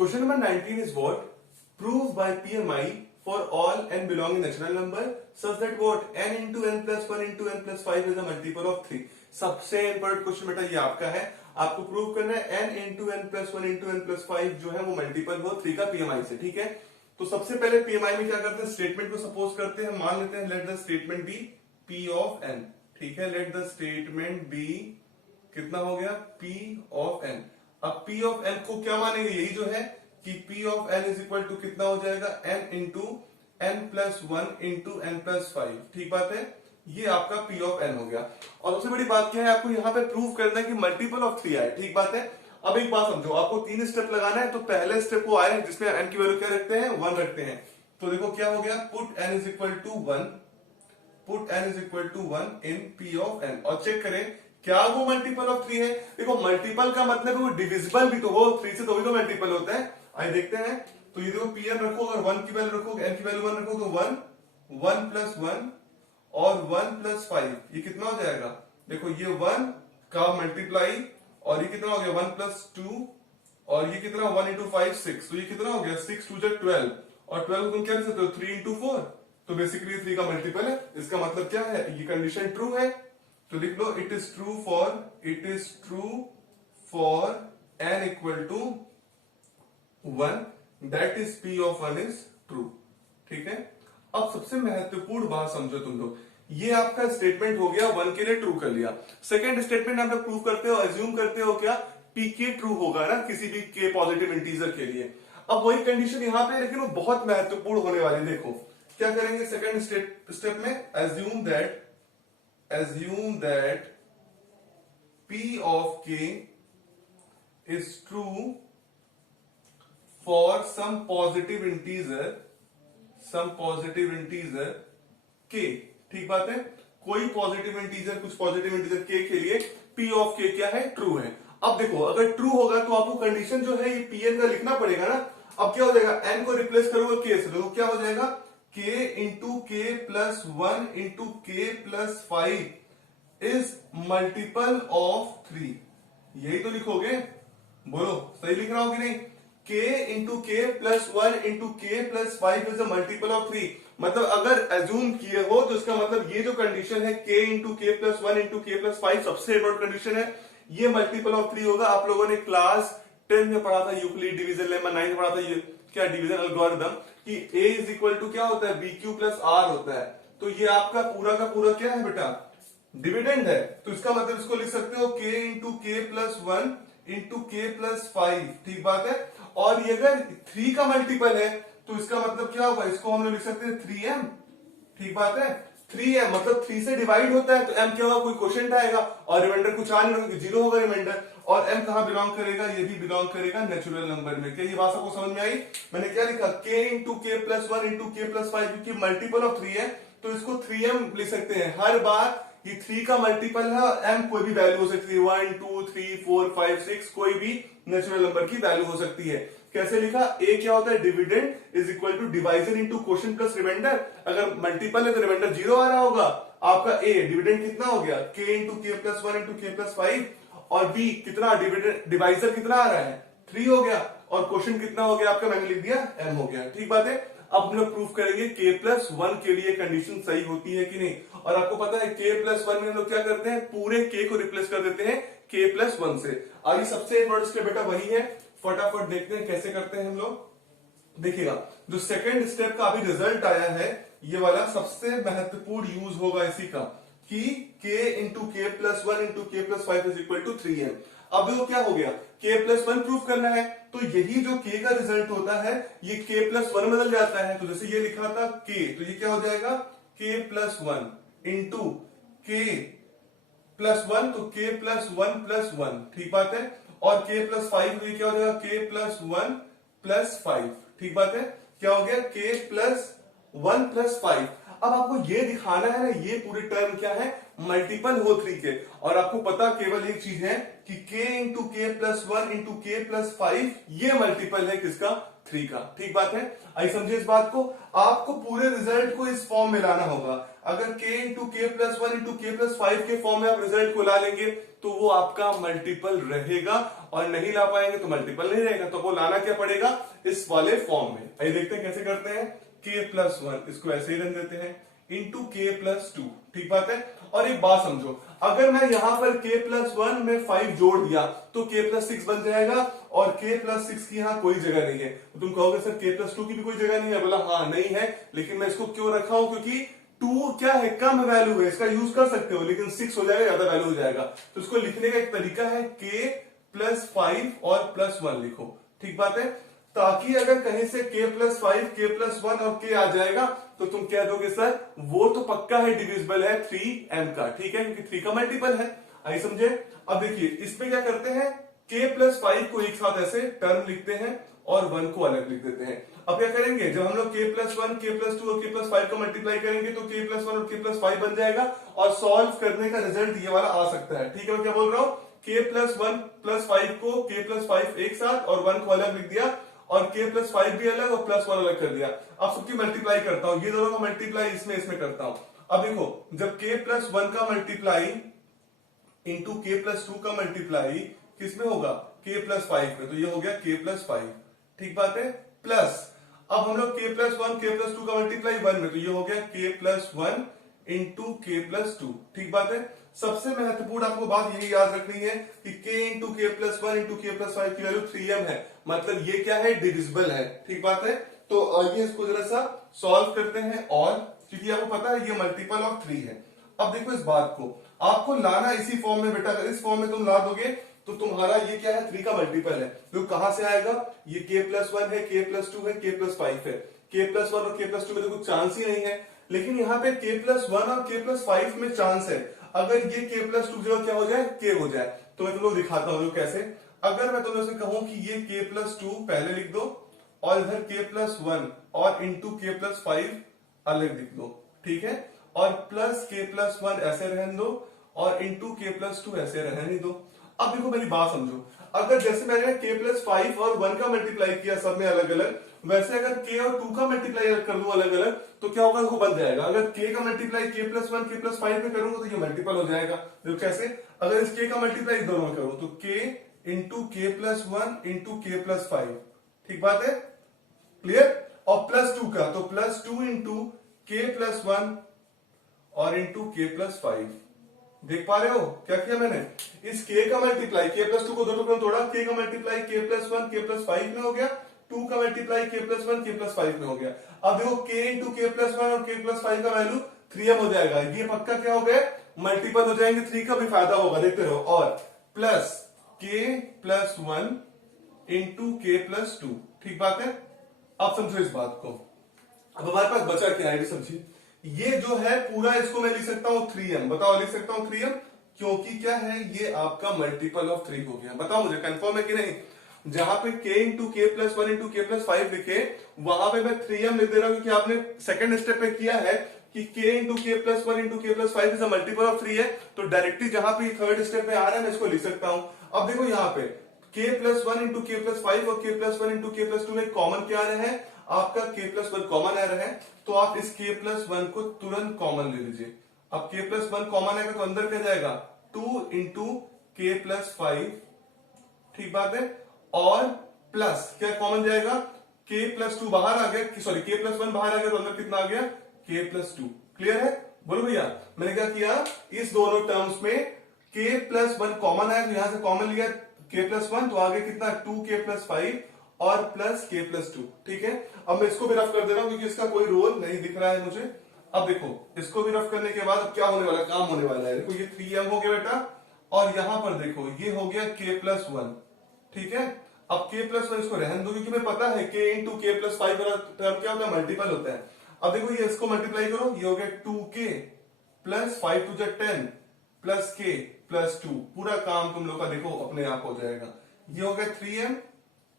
Question number 19 is what? Prove by PMI for all n belonging natural number such that what? N into n plus 1 into n plus 5 is a multiple of 3. सबसे important question बेटा ये आपका है, आपको prove करना है n into n plus 1 into n plus 5 जो है वो मल्टीपल हो 3 का PMI से, ठीक है। तो सबसे पहले PMI में क्या करते हैं, स्टेटमेंट को सपोज करते हैं, मान लेते हैं let the statement be P of n, ठीक है। लेट द स्टेटमेंट बी कितना हो गया, P of n। अब P of n को क्या मानेंगे, यही जो है कि P of n is equal to कितना हो जाएगा, n into n plus 1 into n plus 5, ठीक बात है। ये आपका P of n हो गया। और सबसे बड़ी बात क्या है, आपको यहाँ पे प्रूव करना है कि मल्टीपल ऑफ 3 आए, ठीक बात है। अब एक बात समझो, आपको 3 स्टेप लगाना है, तो पहले स्टेप वो आए जिसमें n की वैल्यू क्या रखते हैं, 1 रखते हैं। तो देखो क्या हो गया, put n is equal to 1, put n is equal to 1 in P of n, और चेक करें क्या वो मल्टीपल ऑफ 3 है। देखो मल्टीपल का मतलब है वो डिविजिबल भी तो हो, 3 से तो भी तो मल्टीपल होता है। आइए देखते हैं। तो ये देखो Pn रखो, अगर 1 की वैल्यू रखोगे, n की वैल्यू 1 रखो, तो 1 प्लस 1 और 1 प्लस 5, ये कितना हो जाएगा, देखो ये 1 का मल्टीप्लाई, और ये कितना हो गया 1 प्लस 2, और ये कितना 1 इंटू 5 6, तो ये कितना हो गया 6 2 जा 12, और 12 तुम क्या लिख सकते हो 3 इंटू 4, तो बेसिकली 3 का मल्टीपल है। इसका मतलब क्या है, ये कंडीशन ट्रू है, तो लिख लो it is true for n equal to 1, that is P of 1 is true, ठीक है। अब सबसे महत्वपूर्ण बात समझो तुम लोग, ये आपका स्टेटमेंट हो गया 1 के लिए ट्रू कर लिया। सेकंड स्टेटमेंट आप प्रूव करते हो, अज्यूम करते हो क्या, pk ट्रू होगा ना किसी भी k पॉजिटिव इंटीजर के लिए। अब वही कंडीशन यहां पे, लेकिन वो बहुत महत्वपूर्ण होने वाली। देखो क्या करेंगे सेकंड स्टेप में, assume that p of k is true for some positive integer k, ठीक बात है। कोई पॉजिटिव इंटीजर, कुछ पॉजिटिव इंटीजर k के लिए p of k क्या है, ट्रू है। अब देखो अगर ट्रू होगा तो आपको कंडीशन जो है ये pn का लिखना पड़ेगा ना। अब क्या हो जाएगा, n को रिप्लेस करोगे k से, तो क्या हो जाएगा k into k plus 1 into k plus 5 is multiple of 3, यही तो लिखोगे, बोलो सही लिख रहा हूं कि नहीं। k into k plus 1 into k plus 5 is a multiple of 3, मतलब अगर एज्यूम किए हो तो इसका मतलब ये जो कंडीशन है k into k plus 1 into k plus 5 सबसे इंपॉर्टेंट कंडीशन है, ये मल्टीपल ऑफ 3 होगा। आप लोगों ने क्लास 10 में पढ़ा था यूक्लिड डिवीजन लेमा, 9 में पढ़ा था ये क्या डिवीजन एल्गोरिथम कि a इज इक्वल टू क्या होता है, bq प्लस r होता है। तो ये आपका पूरा का पूरा क्या है बेटा, डिविडेंड है। तो इसका मतलब इसको लिख सकते हो k into k plus 1 into k plus 5, ठीक बात है। और ये अगर 3 का मल्टीपल है तो इसका मतलब क्या होगा, इसको हम लोग लिख सकते हैं 3m, ठीक बात है। 3m मतलब 3 से डिवाइड होता है, तो m क्या होगा, कोई क्वोशिएंट आएगा, और रिमाइंडर कुछ आ नहीं होगा, 0 होगा रिमाइंडर। और m कहां बिलोंग करेगा, ये भी बिलोंग करेगा नेचुरल नंबर में। क्या ये बात आपको समझ में आई। मैंने क्या लिखा, k into k plus 1 into k plus 5, क्योंकि मल्टीपल ऑफ 3 है तो इसको 3m लिख सकते हैं। हर बार ये 3 का मल्टीपल है, m कोई भी वैल्यू हो सकती है, 1 2 3 4 5 6, कोई भी नेचुरल नंबर की वैल्यू हो सकती है। कैसे लिखा, a क्या होता है, dividend is equal to division into quotient plus remainder. अगर मल्टीपल है तो रिमाइंडर 0 आ रहा होगा। आपका a डिविडेंड कितना हो गया, k into k plus 1 into k plus 5, और b कितना डिविडेंड डिवाइजर कितना आ रहा है, 3 हो गया, और क्वोशिएंट कितना हो गया आपका, मैंने लिख दिया m हो गया, ठीक बात है। अब हम लोग प्रूफ करेंगे k प्लस 1 के लिए कंडीशन सही होती है कि नहीं। और आपको पता है k प्लस 1 में हम लोग क्या करते हैं, पूरे k को रिप्लेस कर देते हैं k प्लस 1 से। आगे सबसे इंपॉर्टेंट स्टेप बेटा वही है, फटाफट देखते हैं कैसे करते हैं हम लोग। देखिएगा जो सेकंड स्टेप का अभी रिजल्ट आया है, ये वाला सबसे महत्वपूर्ण यूज होगा इसी का, कि k into k plus 1 into k plus 5 is equal to 3m। अब देखो क्या हो गया, k प्लस 1 प्रूफ करना है, तो यही जो k का रिजल्ट होता है ये k प्लस 1 बदल जाता है। तो जैसे ये लिखा था k, तो ये क्या हो जाएगा, k plus 1 into k plus 1, तो k प्लस 1 प्लस 1, ठीक बात है। और k प्लस 5, तो ये क्या हो जाएगा, k प्लस 1 प्लस 5, ठीक बात है। क्या हो गया, k प्लस 1 प्लस 5। अब आपको ये दिखाना है ना, ये पूरी टर्म क्या है, मल्टीपल हो 3 के। और आपको पता केवल एक चीज है कि k into k plus 1 into k plus 5 ये मल्टीपल है किसका, 3 का, ठीक बात है। आई समझे इस बात को। आपको पूरे रिजल्ट को इस फॉर्म में लाना होगा। अगर k into k plus 1 into k plus 5 के फॉर्म में आप रिजल्ट को ला लेंगे तो वो आपका मल्टीपल रहेगा, और नहीं ला पाएंगे तो मल्टीपल नहीं रहेगा, तो वो लाना क्या पड़ेगा इस वाले फॉर्म में। आइए देखते हैं कैसे करते हैं। k+1 इसको ऐसे ही रख देते हैं इंटू k+2, ठीक बात है। और एक बात समझो, अगर मैं यहां पर k+1 में 5 जोड़ दिया तो k+6 बन जाएगा, और k+6 की यहां कोई जगह नहीं है। तो तुम कहोगे सर k+2 की भी कोई जगह नहीं है, बोला हाँ नहीं है, लेकिन मैं इसको क्यों रखा हूं, क्योंकि 2 क्या है, कम वैल्यू है, इसका यूज कर सकते हो, लेकिन 6 हो जाएगा, ज्यादा वैल्यू हो जाएगा। तो इसको लिखने का एक तरीका है k+5 और +1 लिखो, ठीक बात है। ताकि अगर कहीं से k+5, k+1 और k आ जाएगा तो तुम कह दोगे सर वो तो पक्का है डिविजिबल है 3m का, ठीक है, क्योंकि 3 का मल्टीपल है। आइए समझे। अब देखिए इसमें क्या करते हैं, k+5 को एक साथ ऐसे टर्म लिखते हैं और 1 को अलग लिख देते हैं। अब क्या करेंगे, जब हम लोग k+1, k+2 और k+5 का मल्टीप्लाई करेंगे तो k+1 और k+5 बन जाएगा, और सॉल्व करने का रिजल्ट ये वाला आ सकता है, ठीक है। मैं क्या बोल रहा हूं, k+1+5 को k+5 एक साथ और 1 को अलग लिख दिया, और k+5 भी अलग और +1 अलग कर दिया। अब सबकी मल्टीप्लाई करता हूं, ये दोनों का मल्टीप्लाई इसमें करता हूं। अब देखो जब k+1 का मल्टीप्लाई इंटू k+2 का मल्टीप्लाई किसमें होगा, k+5 में, तो ये हो गया k+5, ठीक बात है। प्लस अब हम लोग k+1 k+2 का मल्टीप्लाई 1 में, तो ये हो गया k+1 इंटू k+2, ठीक बात है। सबसे महत्वपूर्ण आपको बात यही याद रखनी है कि k into k+1 into k+5 की वैल्यू 3m है, मतलब ये क्या है, डिविजिबल है, ठीक बात है। तो आइए इसको जरा सा सॉल्व करते हैं, और क्योंकि आपको पता है ये मल्टीपल ऑफ 3 है। अब देखो इस बात को आपको लाना इसी फॉर्म में बेटा, अगर इस फॉर्म में तुम ला दोगे तो तुम्हारा ये क्या है, 3 का मल्टीपल है, तो कहां से आएगा, ये k+1 है, k+2 है, k+5 है। k+1 और k+2 में तो कुछ चांस ही नहीं है, लेकिन यहाँ पे k+1 और k+5 में चांस है। अगर ये k+2 जगह क्या हो जाए, k हो जाए, तो मैं तुम लोग दिखाता हूं कैसे। अगर मैं तुम लोग से कहूं कि ये k+2 पहले लिख दो, और इधर k+1 और इंटू k+5 अलग लिख दो, ठीक है, और प्लस k+1 ऐसे रहने दो, और इंटू k+2 ऐसे रहने दो। अब देखो मेरी बात समझो, अगर जैसे मैंने k+5 और 1 का मल्टीप्लाई किया सब में अलग अलग, वैसे अगर k और 2 का मल्टीप्लाई कर लूं अलग अलग, तो क्या होगा, इसको बन जाएगा। अगर k का मल्टीप्लाई k+1 k+5 में करूंगा तो ये मल्टीपल हो जाएगा। देखो कैसे, अगर इस k का मल्टीप्लाई दोनों में करूं तो k into k+1 into k+5, ठीक बात है, क्लियर। और +2 का तो +2 इंटू k+1 और इंटू k+5, देख पा रहे हो क्या किया मैंने, इस k का मल्टीप्लाई k+2 को दो टुकड़ों में तोड़ा, k का मल्टीप्लाई k+1 k+5 में हो गया, 2 का मल्टीप्लाई k+1 k+5 में हो गया। अब देखो k इंटू k+1 और k+5 का वैल्यू 3m हो जाएगा, ये पक्का क्या हो गया, मल्टीपल हो जाएंगे, 3 का भी फायदा होगा, देखते रहो। और प्लस k+1 इंटू k+2, ठीक बात है। अब समझो इस बात को, अब हमारे पास बचा क्या है, समझिए ये जो है पूरा इसको मैं लिख सकता हूं 3m, बताओ लिख सकता हूं 3m, क्योंकि क्या है, ये आपका मल्टीपल ऑफ 3 हो गया। बताओ मुझे कंफर्म है कि नहीं, जहां पे k into k+1 into k+5 लिखे, वहां पे मैं 3m लिख दे रहा हूं, क्योंकि आपने सेकंड स्टेप पे किया है कि k into k+1 into k+5 is a multiple of 3 है, तो डायरेक्टली जहां पे थर्ड स्टेप पे आ रहा है मैं इसको लिख सकता हूं। अब देखो यहाँ पे k+1 इंटू k+5 और k+1 इंटू k+2 में कॉमन क्या आ रहा है, आपका k+1 कॉमन आ रहा है, तो आप इस k+1 को तुरंत कॉमन ले लीजिए। अब k+1 कॉमन आएगा तो अंदर क्या जाएगा, 2 इंटू k+5, ठीक बात है, और प्लस क्या कॉमन जाएगा, k+2 बाहर आ गया, सॉरी k+1 बाहर आ गया, तो अंदर कितना आ गया, k+2। क्लियर है, बोलो भैया। मैंने क्या किया, इस दोनों टर्म्स में k+1 कॉमन आया, तो यहां से कॉमन लिया k+1, तो आगे कितना 2k+5 और प्लस k+2, ठीक है। अब मैं इसको भी रफ कर दे रहा हूं, क्योंकि इसका कोई रोल नहीं दिख रहा है मुझे। अब देखो इसको भी रफ करने के बाद अब क्या होने वाला, काम होने वाला है। देखो ये 3m हो गया बेटा, और यहां पर देखो ये हो गया k+1, ठीक है। अब k+1 इसको रहने दो, क्योंकि मैं पता है k इंटू k+5 वाला टर्म क्या होता है, मल्टीपल होता है। अब देखो ये इसको मल्टीप्लाई करो, ये हो गया 2k plus 5 to 10 plus k plus 2, पूरा काम तुम लोग का देखो अपने आप हो जाएगा। ये हो गया 3m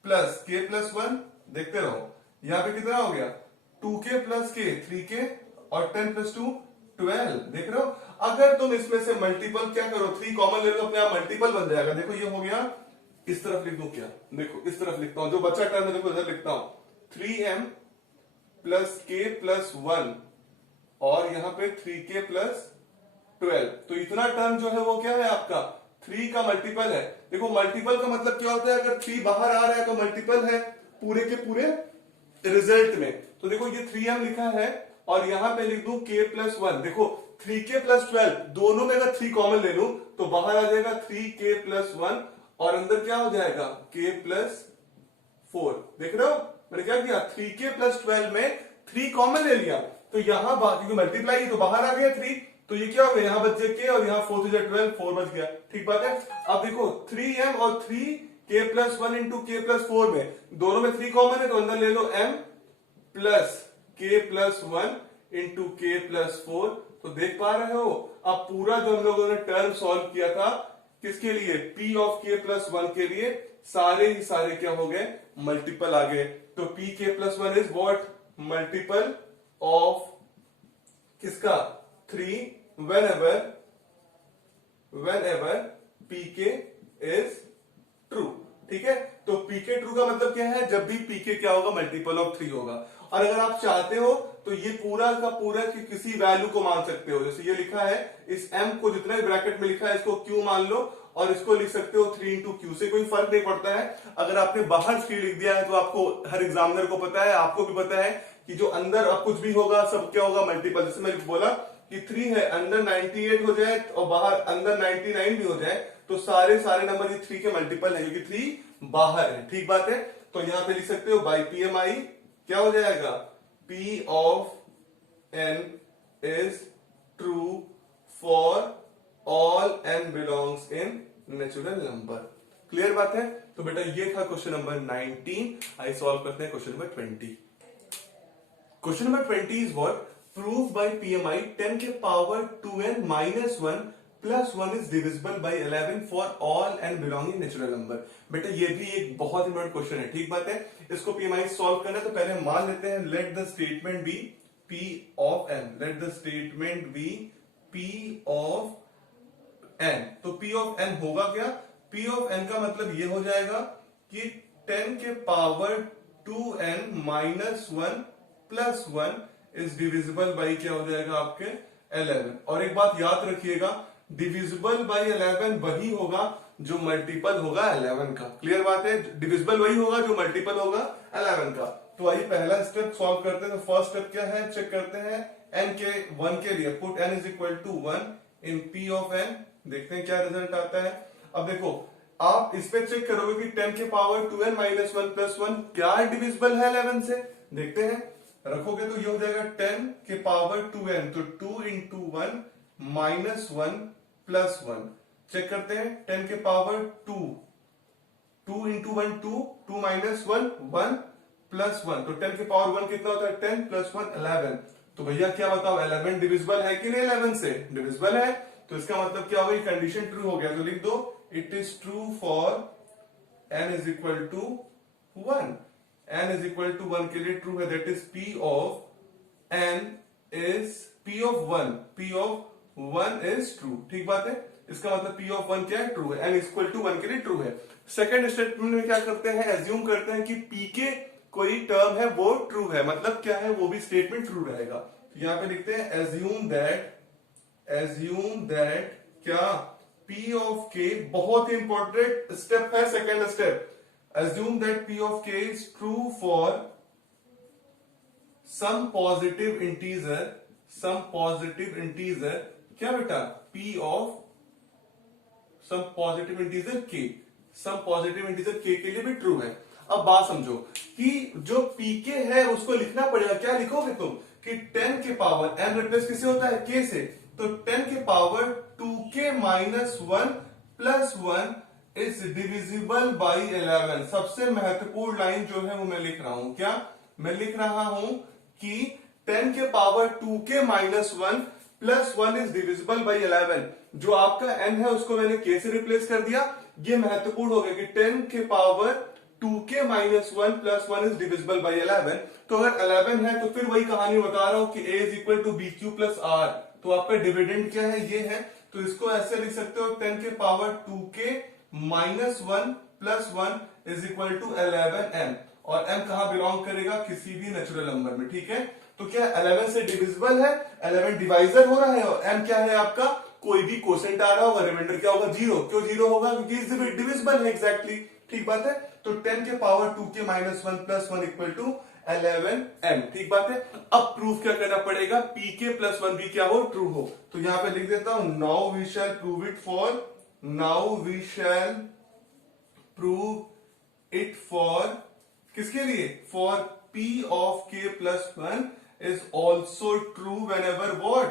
प्लस k+1, देखते रहो, यहां पे कितना हो गया 2k प्लस k 3k, और 10 प्लस 2 12, देख रहे हो। अगर तुम इसमें से मल्टीपल क्या करो, 3 कॉमन ले लो, अपने आप मल्टीपल बन जाएगा। देखो ये हो गया, इस तरफ लिख दो क्या, देखो इस तरफ लिखता हूं, जो बच्चा टर्म है देखो इधर लिखता हूं, 3m प्लस k+1 और यहां पे 3k प्लस 12, तो इतना टर्म जो है वो क्या है आपका 3 का मल्टीपल है। देखो मल्टीपल का मतलब क्या होता है, अगर 3 बाहर आ रहा है तो मल्टीपल है पूरे के पूरे रिजल्ट में। तो देखो ये 3m लिखा है और यहां पे लिख दूं k+1। देखो 3k+12 दोनों में अगर 3 कॉमन ले लूं तो बाहर आ जाएगा 3k+1 और अंदर क्या हो जाएगा k+4। देख रहे हो मैंने क्या किया, 3k+12 में 3 कॉमन ले लिया तो यहां क्योंकि मल्टीप्लाई तो बाहर आ गया 3, तो ये क्या हो गया, यहां बच गया k और यहां 4 से 12, 4 बच गया। ठीक बात है। अब देखो 3m और 3k+1 इंटू k+4 में दोनों में 3 कॉमन है तो अंदर ले लो m plus k+1 into k+4। तो देख पा रहे हो अब पूरा जो हम लोगों ने टर्म सॉल्व किया था किसके लिए, p ऑफ k+1 के लिए, सारे ही सारे क्या हो गए, मल्टीपल आ गए। तो pk+1 is what, multiple of किसका, 3 whenever pk is true। ठीक है, तो pk ट्रू का मतलब क्या है, जब भी pk क्या होगा, मल्टीपल ऑफ 3 होगा। और अगर आप चाहते हो तो ये पूरा का पूरा किसी वैल्यू को मान सकते हो। जैसे ये लिखा है, इस m को जितना भी ब्रैकेट में लिखा है इसको q मान लो और इसको लिख सकते हो 3 इंटू क्यू से, कोई फर्क नहीं पड़ता है। अगर आपने बाहर 3 लिख दिया है तो आपको, हर एग्जामिनर को पता है, आपको भी पता है कि जो अंदर अब कुछ भी होगा सब क्या होगा, मल्टीपल। जैसे मैं बोला कि 3 है, अंदर 98 हो जाए और बाहर अंदर 99 भी हो जाए तो सारे नंबर ये 3 के मल्टीपल है क्योंकि 3 बाहर है। ठीक बात है। तो यहां पे लिख सकते हो बाई PMI क्या हो जाएगा, P of n is true for all n belongs in natural number. Clear बात है। तो बेटा ये था क्वेश्चन नंबर 19। आइए सॉल्व करते हैं question number 20। Question number 20 is what, prove by PMI 10 के power 2n minus 1 plus 1 is divisible bye 11 for all n belonging natural number. बेटा ये भी एक बहुत इंपॉर्टेंट क्वेश्चन है। ठीक बात है। इसको PMI सॉल्व करना है तो पहले हम मान लेते हैं let the statement be P of n, let the statement be P of n। तो P ऑफ n होगा क्या, P ऑफ n का मतलब ये हो जाएगा कि 10 के power 2n minus 1 plus 1 is divisible by क्या हो जाएगा आपके 11। और एक बात याद रखिएगा, डिविजिबल बाई 11 वही होगा जो मल्टीपल होगा 11 का। क्लियर बात है, डिविजिबल वही होगा जो मल्टीपल होगा 11 का। तो आइए पहला स्टेप सॉल्व करते हैं। तो फर्स्ट स्टेप क्या है, चेक करते हैं n के 1 के लिए, put n is equal to 1 in P of n, देखते हैं क्या रिजल्ट आता है। अब देखो आप इस पे चेक करोगे कि 10 के पावर 2n माइनस 1 प्लस 1 क्या डिविजिबल है 11 से, देखते हैं। रखोगे तो ये हो जाएगा 10 के पावर 2n, तो 2 इंटू 1 माइनस 1 प्लस 1। चेक करते हैं 10 के पावर 2, 2 इंटू 1 2, 2 माइनस 1 1 प्लस 1, तो 10 के पावर 1 कितना होता है, 10 प्लस 1 11। तो भैया क्या बताओ 11 डिविजिबल है कि नहीं, 11 से डिविजिबल है। तो इसका मतलब क्या होगा, कंडीशन ट्रू हो गया। तो लिख दो it is true for n is equal to 1। n is equal to 1 के लिए ट्रू है, that is P of n is P of 1, P of 1 is true. ठीक बात है। इसका मतलब P ऑफ 1 क्या है, ट्रू है। n इज इक्वल टू 1 के लिए ट्रू है। सेकंड स्टेटमेंट में क्या करते हैं, एज्यूम करते हैं कि P के कोई टर्म है वो ट्रू है, मतलब क्या है, वो भी स्टेटमेंट ट्रू रहेगा। तो यहां पे लिखते हैं एज्यूम दैट क्या, P ऑफ K, बहुत ही इंपॉर्टेंट स्टेप है second step, assume that P of K is true for some positive integer, क्या बेटा, P of some positive integer K, some positive integer K के लिए भी ट्रू है। अब बात समझो कि जो PK है उसको लिखना पड़ेगा, क्या लिखोगे तुम कि 10 के पावर, n रिप्लेस किससे होता है, K से, तो 10 के power 2K minus 1 plus 1 is divisible by 11। सबसे महत्वपूर्ण लाइन जो है वो मैं लिख रहा हूं, क्या मैं लिख रहा हूं कि 10 के power 2K minus 1 plus 1 is divisible by 11। जो आपका n है उसको मैंने K से रिप्लेस कर दिया। ये महत्वपूर्ण हो गया कि 10 के power 2K minus 1 plus 1 is divisible by 11। तो अगर 11 है तो फिर वही कहानी बता रहा हूं कि A is equal to BQ plus R। तो आपका डिविडेंड क्या है, ये है। तो इसको ऐसे लिख सकते हो 10 के power 2K minus 1 plus 1 is equal to 11m। और m कहां बिलोंग करेगा, किसी भी नेचुरल नंबर में। ठीक है। तो क्या 11 से डिविजिबल है, 11 डिवाइजर हो रहा है और m क्या है आपका कोई भी क्वोशंट आ रहा होगा, रिमाइंडर क्या होगा, 0। क्यों 0 होगा, क्योंकि इज डिविजिबल है एग्जैक्टली। ठीक बात है। तो 10 के पावर 2 के minus 1 plus 1 equal to 11m। ठीक बात है। अब प्रूफ क्या करना पड़ेगा, पी के प्लस 1 भी क्या हो, ट्रू हो। तो यहां पे लिख देता हूं, now we shall prove it for किसके लिए, for p of k plus 1 is also true whenever what,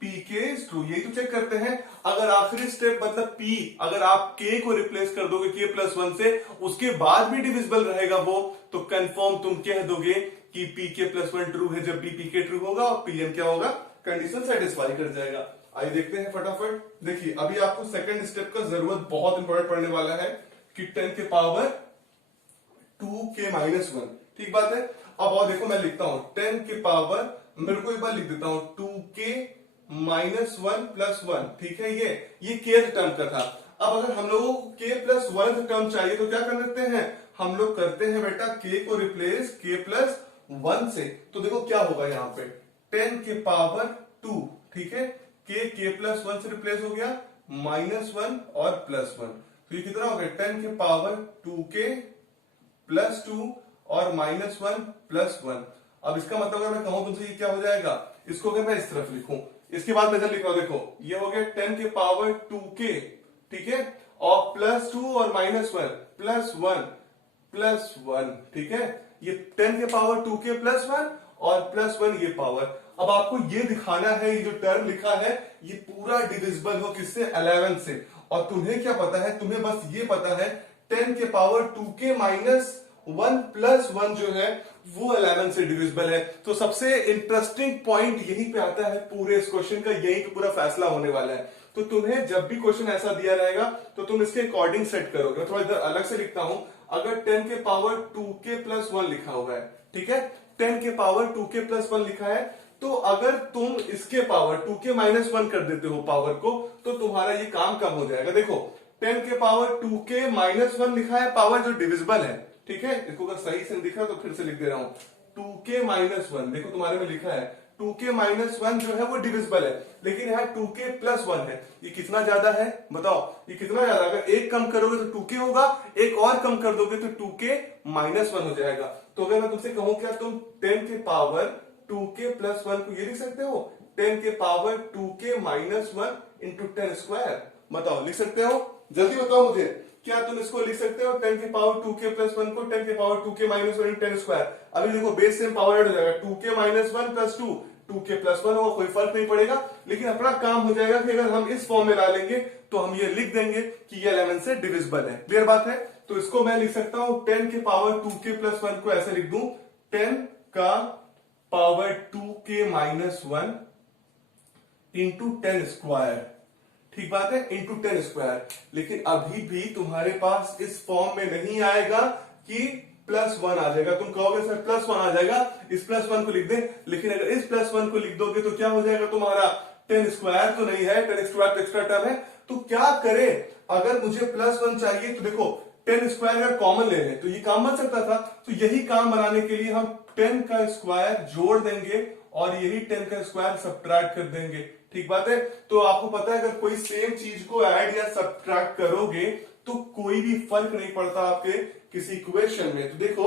p k is true. यही तो चेक करते हैं। अगर आखिरी स्टेप मतलब p, अगर आप k को रिप्लेस कर दोगे k प्लस 1 से, उसके बाद भी डिविजिबल रहेगा वो, तो कंफर्म तुम कह दोगे कि p k प्लस 1 ट्रू है। जब भी p k ट्रू होगा और pn क्या होगा, कंडीशन सेटिस्फाई कर जाएगा। आइए देखते हैं फटाफट। देखिए अभी आपको सेकंड स्टेप का जरूरत बहुत इंपॉर्टेंट पड़ने वाला है कि 10 के पावर 2 के माइनस 1। ठीक बात है। अब और देखो मैं लिखता हूं 10 के पावर, मेरे को एक बार लिख देता हूं 2 के माइनस 1 प्लस 1। ठीक है, ये के टर्म का था। अब अगर हम लोगों को के प्लस 1 टर्म चाहिए तो क्या कर लेते हैं, हम लोग करते हैं बेटा के को रिप्लेस के प्लस 1 से। तो देखो क्या होगा यहाँ पे 10 के पावर 2। ठीक है, के प्लस 1 से रिप्लेस हो गया, माइनस 1 और प्लस 1। तो ये कितना हो गया 10 के पावर 2 के प्लस 2 और माइनस 1 प्लस 1। अब इसका मतलब अगर मैं कहूं तुमसे ये क्या हो जाएगा, इसको अगर मैं इस तरफ लिखूं, इसके बाद मैं जब लिख रहा हूं, देखो ये हो गया 10 के पावर 2k। ठीक है, और प्लस 2 और माइनस 1 प्लस 1 प्लस 1। ठीक है, ये 10 के पावर 2k प्लस 1 और प्लस 1 ये पावर। अब आपको ये दिखाना है ये जो टर्म लिखा है ये पूरा डिविजिबल हो किससे, 11 से। और तुम्हें क्या पता है, तुम्हें बस ये पता है 10 के पावर 2k माइनस 1 प्लस 1 जो है वो 11 से डिविजिबल है। तो सबसे इंटरेस्टिंग पॉइंट यहीं पे आता है पूरे इस क्वेश्चन का, यहीं पे पूरा फैसला होने वाला है। तो तुम्हें जब भी क्वेश्चन ऐसा दिया रहेगा तो तुम इसके अकॉर्डिंग सेट करोगे। मैं थोड़ा इधर अलग से लिखता हूं, अगर 10 के पावर 2k प्लस 1 लिखा हुआ है, ठीक है, 10 के पावर 2k प्लस 1 लिखा है, तो अगर तुम इसके पावर 2k माइनस 1 कर देते हो पावर को, तो तुम्हारा ये काम कम हो जाएगा। देखो 10 के पावर 2k माइनस 1 लिखा है पावर जो डिविजिबल है। ठीक है, इसको अगर सही से दिख रहा तो फिर से लिख दे रहा हूं 2k माइनस 1। देखो तुम्हारे में लिखा है 2k माइनस 1 जो है वो डिविजिबल है, लेकिन यहाँ 2k प्लस 1 है। ये कितना ज्यादा है बताओ, ये कितना ज्यादा, अगर एक कम करोगे तो 2k होगा, एक और कम कर दोगे तो 2k माइनस 1 हो जाएगा। तो अगर मैं तुमसे कहूं क्या तुम 10 के पावर 2k प्लस 1 को ये लिख सकते हो, 10 के power 2k minus 1 into 10 square. बताओ लिख सकते हो, जल्दी बताओ मुझे, क्या तुम इसको लिख सकते हो 10 के पावर 2k प्लस 1 को 10 के power 2k minus 1 into 10 square. अभी देखो बेस सेम पावर ऐड हो जाएगा, 2k minus 1 plus 2 2k plus 1 होगा, कोई फर्क नहीं पड़ेगा, लेकिन अपना काम हो जाएगा कि अगर हम इस फॉर्म में ला लेंगे तो हम ये लिख देंगे कि ये 11 से डिविजिबल है। क्लियर बात है। तो इसको मैं लिख सकता हूं 10 के पावर 2k प्लस 1 को ऐसे लिख दूं 10 का power 2k minus 1 into 10 square. ठीक बात है, इंटू 10 स्क्वायर। लेकिन अभी भी तुम्हारे पास इस फॉर्म में नहीं आएगा कि प्लस 1 आ जाएगा। तुम कहोगे सर प्लस 1 आ जाएगा, इस प्लस 1 को लिख दे, लेकिन अगर इस प्लस 1 को लिख दोगे तो क्या हो जाएगा तुम्हारा 10 स्क्वायर तो नहीं है, 10 स्क्वायर तो एक्स्ट्रा टर्म है। तो क्या करे, अगर मुझे प्लस 1 चाहिए तो देखो 10 स्क्वायर अगर कॉमन ले लें तो ये काम बन सकता था। तो यही काम बनाने के लिए हम 10 का स्क्वायर जोड़ देंगे और यही 10 का स्क्वायर सब्ट्रैक्ट कर देंगे। ठीक बात है। तो आपको पता है अगर कोई सेम चीज को ऐड या सब्ट्रैक्ट करोगे तो कोई भी फर्क नहीं पड़ता आपके किसी इक्वेशन में। तो देखो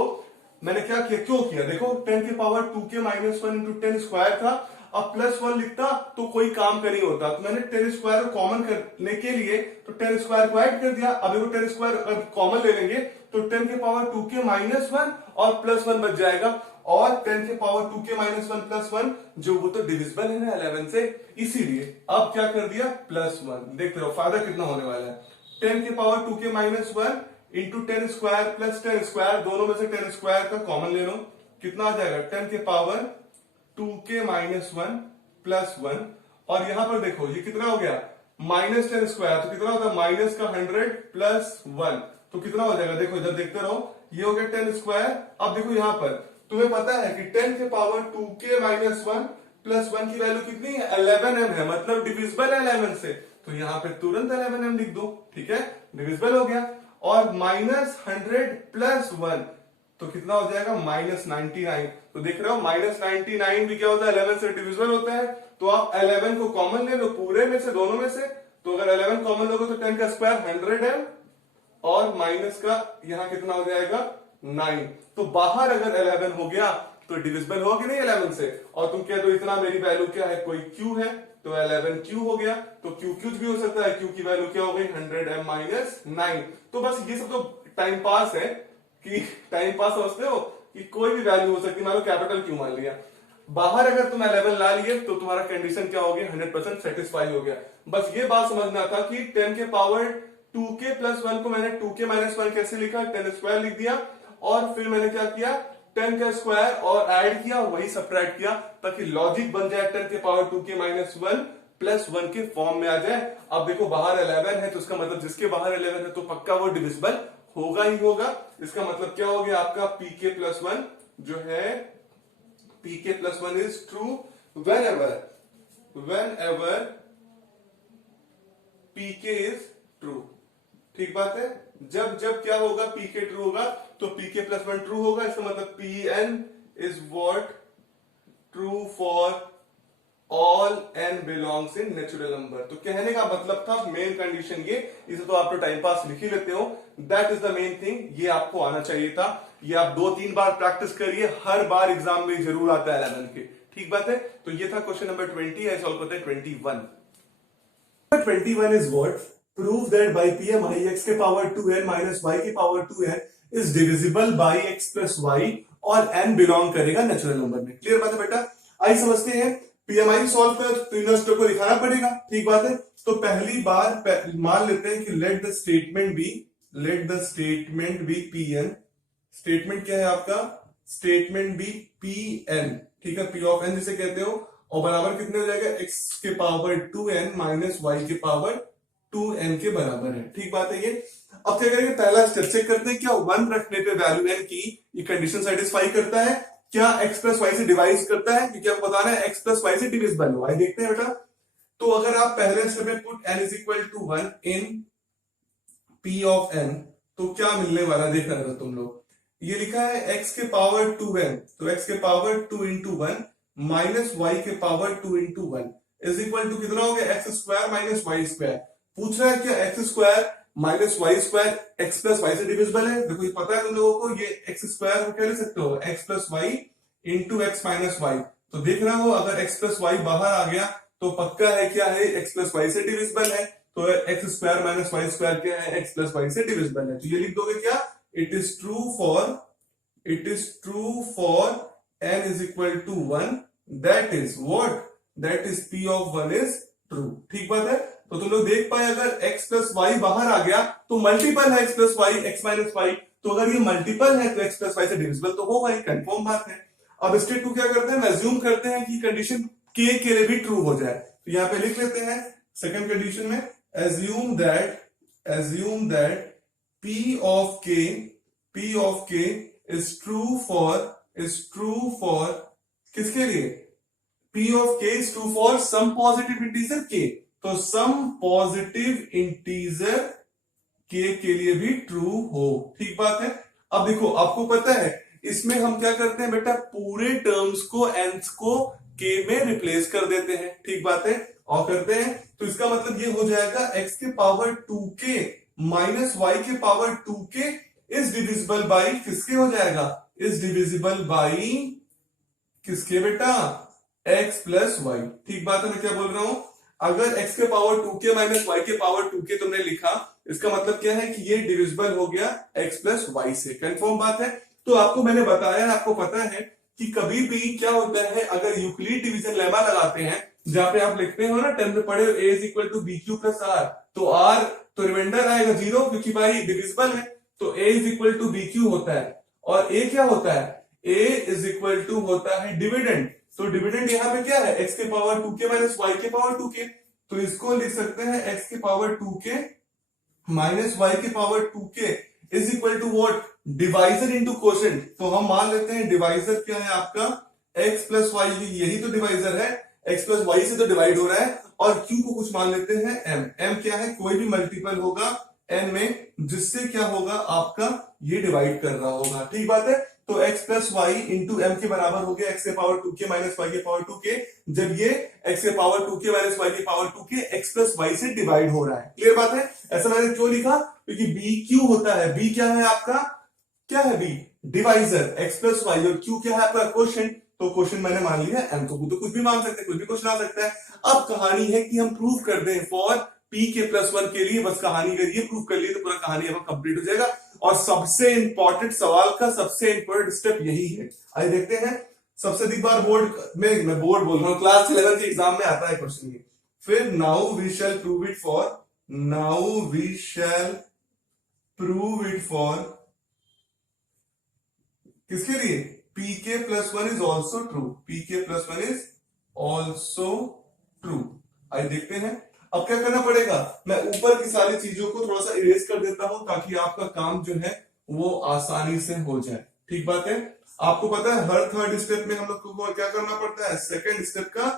मैंने क्या किया, क्यों किया, देखो 10 के power 2k minus 1 into 10 square था, अब प्लस 1 लिखता तो कोई काम का नहीं होता। तो मैंने 10 स्क्वायर को कॉमन करने के लिए तो 10 स्क्वायर को ऐड कर दिया। अब देखो 10 स्क्वायर कॉमन ले लेंगे तो 10 के पावर 2k माइनस 1 और प्लस 1 बच जाएगा, और 10 के पावर 2k माइनस 1 प्लस 1 जो वो तो डिविजिबल है ना 11 से, इसीलिए अब क्या कर दिया प्लस 1। देखते रहो फायदा कितना होने वाला है। 10 के power 2k minus 1 into 10 square plus 10 square, दोनों में से 10 स्क्वायर का कॉमन ले लो, कितना आ जाएगा 10 के पावर 2k माइनस 1 प्लस 1, और यहां पर देखो ये कितना हो गया माइनस 10 स्क्वायर, तो कितना होता है माइनस का 100 प्लस 1, तो कितना हो जाएगा, देखो इधर देखते रहो, ये हो गया 10 स्क्वायर। अब देखो यहां पर तुम्हें पता है कि 10 के पावर 2k माइनस 1 प्लस 1 की वैल्यू कितनी है 11m है, मतलब डिविजिबल है 11 से। तो यहां पे तुरंत 11m लिख दो, ठीक है, डिविजिबल हो गया। और माइनस 100 प्लस 1, तो कितना हो जाएगा -99। तो देख रहे हो -99 भी क्या होता है 11 से डिविजिबल होता है। तो आप 11 को कॉमन ले लो पूरे में से, दोनों में से। तो अगर 11 कॉमन लोगे तो 10 का स्क्वायर 100 है, और माइनस का यहाँ कितना हो जाएगा 9। तो बाहर अगर 11 हो गया तो डिविजिबल होगी नहीं 11 से। और तुम कह दो इतना मेरी वैल्यू क्या है, कोई क्यू है, तो 11 क्यू हो गया। तो क्यू क्यूज भी हो सकता है, क्यू की वैल्यू क्या हो गई 100m-9। तो बस ये सब तो टाइम पास है, कि टाइम पास समझते हो कि कोई भी वैल्यू हो सकती है। मान लो कैपिटल क्यू मान लिया, बाहर अगर तुम 11 ला लिए तो तुम्हारा कंडीशन क्या हो गया 100% सेटिस्फाई हो गया। बस ये बात समझना था कि 10 के पावर 2k प्लस 1 को मैंने 2k माइनस 1 कैसे लिखा, 10 स्क्वायर लिख दिया, और फिर मैंने क्या किया 10 का स्क्वायर और ऐड किया, वही सब्ट्रैक्ट किया, ताकि लॉजिक बन जाए 10 के पावर 2k माइनस 1 प्लस 1 के फॉर्म में आ जाए। अब देखो बाहर 11 है, तो इसका मतलब जिसके बाहर 11 है तो पक्का वो डिविजिबल होगा ही होगा। इसका मतलब क्या हो गया आपका pk प्लस 1 जो है, pk plus 1 is true when ever pk is true. ठीक बात है, जब जब क्या होगा pk ट्रू होगा तो pk प्लस 1 ट्रू होगा। इसका मतलब pn is what true for all n belongs in natural number. तो कहने का मतलब था मेन कंडीशन ये, इसे तो आप तो टाइम पास लिख ही लेते हो, that is the main thing, ये आपको आना चाहिए था। ये आप 2-3 बार प्रैक्टिस करिए, हर बार एग्जाम में जरूर आता है 11 के। ठीक बात है, तो ये था क्वेश्चन नंबर 20। है सॉल्व करते हैं 21। 21 is what prove that by pm i x के पावर 2n माइनस y की power 2n is divisible by x plus y और n बिलोंग करेगा नेचुरल नंबर में। क्लियर बात है बेटा, आइए समझते हैं। पीएमआई सॉल्व कर तीनों स्टेप को दिखाना पड़ेगा। ठीक बात है, तो पहली बार मान लेते हैं कि let the statement be PN. Statement क्या है आपका, स्टेटमेंट बी पीएन। ठीक है, पी ऑफ एन जिसे कहते हो, और बराबर कितने हो जाएगा x के पावर 2n माइनस y के पावर 2n के बराबर है। ठीक बात है ये। अब क्या करेंगे, पहला स्टेप चेक करते हैं क्या 1 रखने पे वैल्यू n की ये कंडीशन सेटिस्फाई करता है, क्या x प्लस वाई से डिवाइड करता है, क्योंकि आपको बताना है x प्लस वाई से डिविजिबल हो। देखते हैं बेटा, तो अगर आप पहले स्टेप में put n is equal to 1 in p of n, तो क्या मिलने वाला देखा जरा तुम लोग। ये लिखा है x के पावर 2n, तो x के पावर 2 इंटू 1 माइनस y के power 2 into 1 is equal to कितना हो गया x square minus y square. पूछ रहा है क्या x square minus y square x plus y से डिविजिबल है। देखो ये पता है तुम लोगों को, ये एक्स स्क्वायर को क्या लिख सकते हो x plus y into x minus y. तो देख रहा हो अगर एक्स प्लस वाई बाहर आ गया तो पक्का है क्या है एक्स प्लस वाई से डिविजिबल है। तो x square minus y square क्या है एक्स प्लस वाई से डिविजिबल है। तो ये लिख दोगे क्या, it is true for n is equal to 1, that is what, that is p of 1 is true. ठीक बात है, तो तुम लोग देख पाए अगर x प्लस वाई बाहर आ गया तो मल्टीपल है x plus y x minus y, तो अगर ये मल्टीपल है तो x प्लस वाई से डिविजिबल तो होगा ही, कंफर्म बात है। अब स्टेप 2 क्या करते हैं, अज्यूम करते हैं कि कंडीशन k के लिए भी ट्रू हो जाए। तो यहां पे लिख लेते हैं सेकंड कंडीशन में, assume that p of k is true for किसके लिए, p of k is true for some positive integer k, तो some positive integer k के लिए भी ट्रू हो। ठीक बात है। अब देखो आपको पता है इसमें हम क्या करते हैं बेटा, पूरे टर्म्स को n's को k में रिप्लेस कर देते हैं। ठीक बात है, और करते हैं तो इसका मतलब ये हो जाएगा x के पावर 2k माइनस y के power 2k is divisible by किसके हो जाएगा, इज डिविजिबल बाई किसके बेटा, x प्लस वाई। ठीक बात है, मैं क्या बोल रहा हूं, अगर x के पावर 2k माइनस y के पावर 2k तुमने लिखा, इसका मतलब क्या है कि ये डिविजिबल हो गया x प्लस वाई से। कंफर्म बात है। तो आपको मैंने बताया, आपको पता है कि कभी भी क्या होता है, अगर यूक्लिड डिवीजन लेमा लगाते हैं जहां पे आप लिखते हो ना 10 में पढ़े a is equal to b q plus r, तो r तो रिमाइंडर आएगा 0 क्योंकि भाई डिविजिबल है, तो a is equal to b q होता है। और a क्या होता है, a इज इक्वल टू होता है डिविडेंड। तो डिविडेंड यहाँ पे क्या है, x के पावर 2k माइनस y के पावर 2k, तो इसको लिख सकते हैं x के पावर 2k माइनस y के power 2k is equal to what, divisor into quotient. तो हम मान लेते हैं डिवाइजर क्या है आपका x प्लस वाई, यही तो डिवाइजर है, x प्लस वाई से तो डिवाइड हो रहा है, और q को कुछ मान लेते हैं m। m क्या है, कोई भी मल्टीपल होगा n में, जिससे क्या होगा आपका ये डिवाइड कर रहा होगा। ठीक बात है। तो x plus y into m के बराबर हो गया x के पावर 2k माइनस वाई के पावर 2k, जब ये x के पावर 2k माइनस वाई के power 2k x plus y से डिवाइड हो रहा है। क्लियर बात है। ऐसा मैंने क्यों लिखा, क्योंकि b क्यू होता है, b क्या है आपका, क्या है b, divisor, x plus y, और q क्या है आपका क्वोशिएंट। तो क्वेश्चन मैंने मान लिया m, तो कुछ भी मान सकते हैं, कुछ भी क्वेश्चन आ सकता है। अब कहानी है कि हम प्रूव कर दें फॉर p के प्लस 1 के लिए, बस कहानी अगर ये प्रूव कर ली तो पूरा कहानी अब कंप्लीट हो जाएगा। और सबसे इंपॉर्टेंट सवाल का सबसे इंपॉर्टेंट स्टेप यही है। आइए देखते हैं। सबसे अधिक बार बोर्ड में, मैं बोर्ड बोल रहा हूँ, क्लास 11 के एग्जाम में आता है क्वेश्चन ये। फिर now we shall prove it for, now we shall prove it for किसके लिए, p k plus 1 is also true, p k plus 1 is also true. आइए देखते हैं। अब क्या करना पड़ेगा, मैं ऊपर की सारी चीजों को थोड़ा सा इरेज कर देता हूं ताकि आपका काम जो है वो आसानी से हो जाए। ठीक बात है। आपको पता है हर थर्ड स्टेप में हम लोग को क्या करना पड़ता है, सेकंड स्टेप का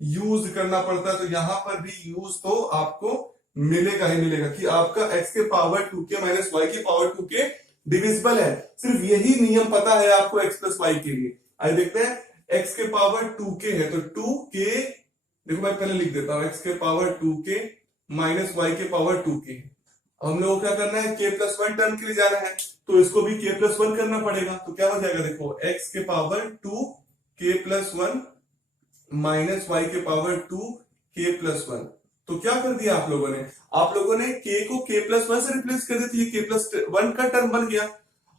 यूज करना पड़ता है। तो यहां पर भी यूज तो आपको मिलेगा ही मिलेगा कि आपका x के पावर 2k माइनस वाई के पावर 2k डिविजिबल है। सिर्फ यही नियम पता है आपको x प्लस वाई के लिए। आइए देखते हैं। x के पावर 2k है तो 2k, देखो मैं पहले लिख देता हूं, x के पावर 2k माइनस वाई के पावर 2k। हम लोग को क्या करना है, k प्लस 1 टर्म के लिए जाना है, तो इसको भी k प्लस 1 करना पड़ेगा। तो क्या हो जाएगा, देखो x के power 2k plus 1 minus y के पावर 2k प्लस 1। तो क्या कर दिया आप लोगों ने, आप लोगों ने k को k प्लस 1 से रिप्लेस कर दी, k प्लस 1 का टर्म बन गया।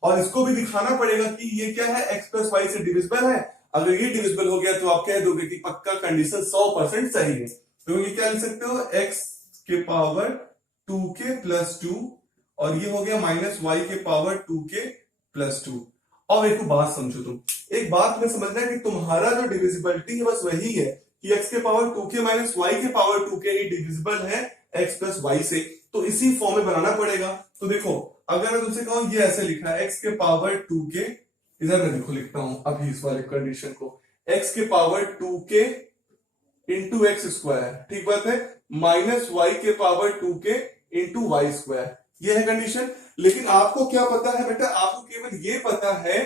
और इसको भी दिखाना पड़ेगा कि ये क्या है, x प्लस वाई से डिविजिबल है। अगर ये डिविजिबल हो गया तो आप कह दोगे कि पक्का कंडीशन 100% सही है। तो ये क्या लिख सकते हो, x के पावर 2k प्लस 2 और ये हो गया माइनस वाई के पावर 2k प्लस 2। अब एक बात समझो तुम, एक बात में समझना है कि तुम्हारा जो डिविजिबिलिटी है बस वही है कि x के पावर 2k माइनस वाई के पावर 2k ही डिविजिबल है x प्लस वाई से। तो इसी फॉर्म में बनाना पड़ेगा। तो देखो अगर मैं तुमसे कहूं ये ऐसे लिखा है, x के पावर 2k, इधर मैं देखो लिखता हूं अभी इस वाले कंडीशन को, x के power 2k into x square, ठीक बात है, माइनस वाई के power 2k into y square, ये है कंडीशन। लेकिन आपको क्या पता है बेटा, आपको केवल ये पता है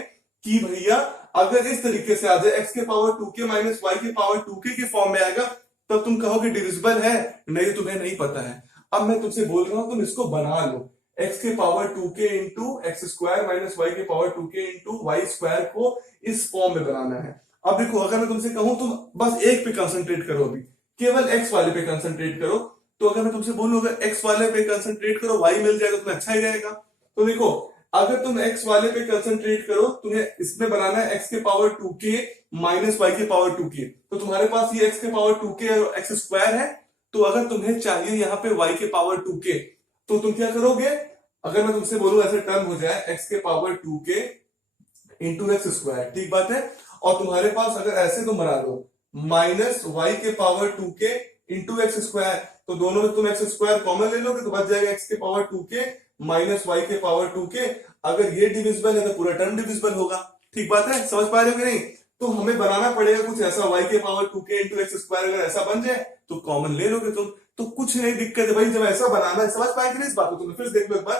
कि भैया अगर इस तरीके से आ जाए x के पावर 2k माइनस वाई के पावर 2k के फॉर्म में आएगा तब तुम कहोगे डिविजिबल है, नहीं तुम्हें नहीं पता है। अब मैं तुमसे बोल रहा हूं तुम इसको बना लो, x के power 2k into x square minus y के power 2k into y square को इस फॉर्म में बनाना है। अब देखो अगर मैं तुमसे कहूं तुम बस एक पे कंसंट्रेट करो, अभी केवल x वाले पे कंसंट्रेट करो, तो अगर मैं तुमसे बोलूं अगर x वाले पे कंसंट्रेट करो y मिल जाएगा तुम्हें अच्छा ही रहेगा। तो देखो अगर तुम x वाले पे कंसंट्रेट करो, तुम्हें इसमें बनाना है x के पावर 2k माइनस वाई के पावर 2k, तो तुम्हारे पास ये x के पावर 2k और एक्स स्क्वायर है। तो अगर तुम्हें चाहिए यहाँ पे y के पावर 2k, तो तुम क्या करोगे, अगर मैं तुमसे बोलूं ऐसे टर्म हो जाए x के power 2k into x square, ठीक बात है, और तुम्हारे पास अगर ऐसे तुम बना दो माइनस वाई के power 2k into x square, तो दोनों में तुम एक्स स्क्वायर कॉमन ले लोगे तो बच जाएगा x के पावर 2k माइनस वाई के पावर 2k। अगर ये डिविजिबल है तो पूरा टर्म डिविजिबल होगा। ठीक बात है, समझ पा रहे हो कि नहीं। तो हमें बनाना पड़ेगा कुछ ऐसा, y के power 2k into x square अगर ऐसा बन जाए तो कॉमन ले लोगे तुम, तो कुछ नहीं दिक्कत है भाई। जब ऐसा बनाना है, समझ पाए कि नहीं इस बात को, तुम्हें फिर देख लो एक बार,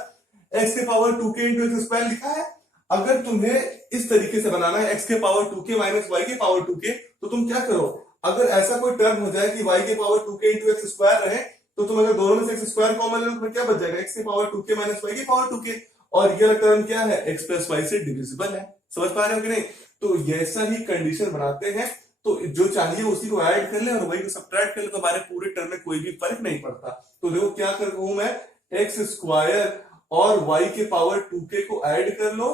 x के power 2k into x square लिखा है। अगर तुम्हें इस तरीके से बनाना है x के पावर 2k माइनस वाई के पावर 2k, तो तुम क्या करो, अगर ऐसा कोई टर्म हो जाए कि y के power 2k into x square रहे, तो तुम अगर दोनों में से एक्स स्क्वायर कॉमन ले लो तो क्या बच जाएगा, x के पावर 2k माइनस वाई के पावर 2k, और ये टर्म क्या है, x प्लस वाई से डिविजिबल है। समझ पा रहे हो कि नहीं। तो ऐसा ही कंडीशन बनाते हैं, तो जो चाहिए उसी को ऐड कर ले और वही को सब्ट्रैक्ट कर ले, तो हमारे पूरे टर्म में कोई भी फर्क नहीं पड़ता। तो देखो क्या कर रहा हूं मैं, एक्स स्क्वायर और y के पावर 2k को ऐड कर लो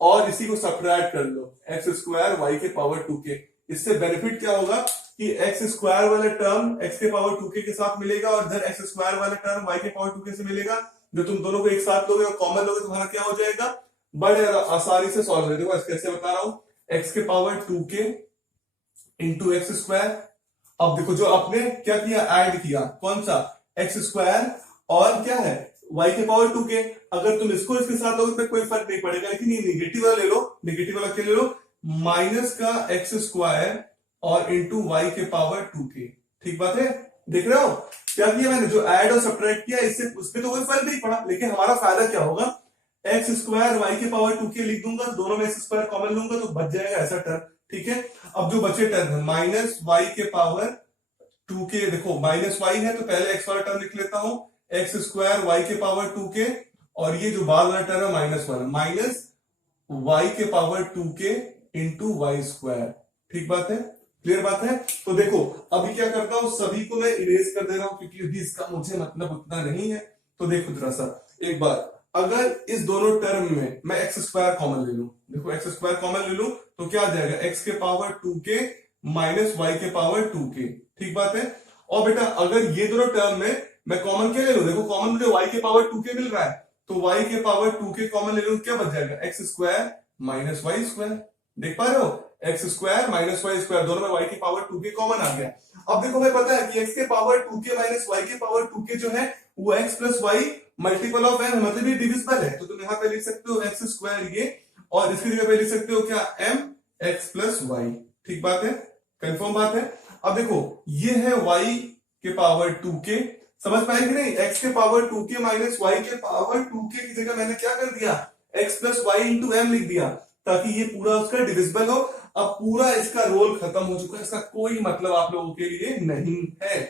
और इसी को सब्ट्रैक्ट कर लो, एक्स स्क्वायर वाई के पावर 2k। इससे बेनिफिट क्या होगा कि एक्स स्क्वायर वाला टर्म x के पावर 2k के साथ मिलेगा और इधर एक्स स्क्वायर वाला टर्म y के पावर 2k से मिलेगा। जो तुम दोनों को एक साथ लोगे और कॉमन लोगे तुम्हारा क्या हो जाएगा, बड़े आसानी से सॉल्व हो जाएगा। कैसे बता रहा हूं, x के power 2k into x square. अब देखो जो आपने क्या किया, ऐड किया, कौन सा, एक्स स्क्वायर और क्या है y के पावर 2k। अगर तुम इसको इसके साथ लोगे तो कोई फर्क नहीं पड़ेगा, लेकिन ये निगेटिव वाला ले लो, निगेटिव वाला क्या ले लो, माइनस का एक्स स्क्वायर और इंटू वाई के पावर 2k। ठीक बात है, देख रहे हो। क्या किया मैंने, जो ऐड और सब्ट्रैक्ट किया इससे उसमें तो कोई फर्क नहीं पड़ा, लेकिन हमारा फायदा क्या होगा, एक्स स्क्वायर वाई के पावर 2 के लिख दूंगा, दोनों में एक्स स्क्वायर कॉमन लूंगा तो बच जाएगा ऐसा टर्म। ठीक है, अब जो बचे टर्म है माइनस वाई के पावर 2 के, देखो माइनस वाई है तो पहले एक्स वाला टर्म लिख लेता हूं, एक्स स्क्वायर वाई के पावर 2 के, और ये जो बाद वाला टर्म है माइनस वाला, माइनस वाई के पावर 2 के इंटू वाई स्क्वायर। ठीक बात है, क्लियर बात है। तो देखो अभी क्या करता हूं, सभी को मैं इरेज कर दे रहा हूं क्योंकि अभी इसका मुझे मतलब उतना नहीं है। तो देखो जरा सा एक बार, अगर इस दोनों टर्म में मैं एक्स स्क्वायर कॉमन ले लूं, देखो एक्स स्क्वायर कॉमन ले लूं तो क्या आ जाएगा, एक्स के पावर 2 के माइनस वाई के पावर 2 के। ठीक बात है। और बेटा अगर ये दोनों टर्म में मैं कॉमन क्या ले लूं, देखो कॉमन मुझे वाई के पावर 2 के मिल रहा है, तो वाई के पावर 2 के कॉमन ले लूं, क्या बच जाएगा, x square minus y square. देख पा रहे हो, x square minus y square, दोनों में वाई की पावर 2 के कॉमन आ गया। अब देखो हमें पता है कि एक्स के पावर 2 के माइनस वाई के पावर 2 के जो है वो x plus y multiple of n, मतलब ये डिविजिबल है, तो तुम यहाँ पे लिख सकते हो एक्स स्क्वायर ये, और इसकी जगह पे लिख सकते हो क्या, एम एक्स प्लस वाई। ठीक बात है, कंफर्म बात है। अब देखो ये है वाई के पावर 2 के, समझ पाए कि नहीं, एक्स के पावर 2 के माइनस वाई के पावर 2 के की जगह मैंने क्या कर दिया, x plus y into m लिख दिया, ताकि ये पूरा उसका डिविजिबल हो। अब पूरा इसका रोल खत्म हो चुका है, इसका कोई मतलब आप लोगों के लिए नहीं है।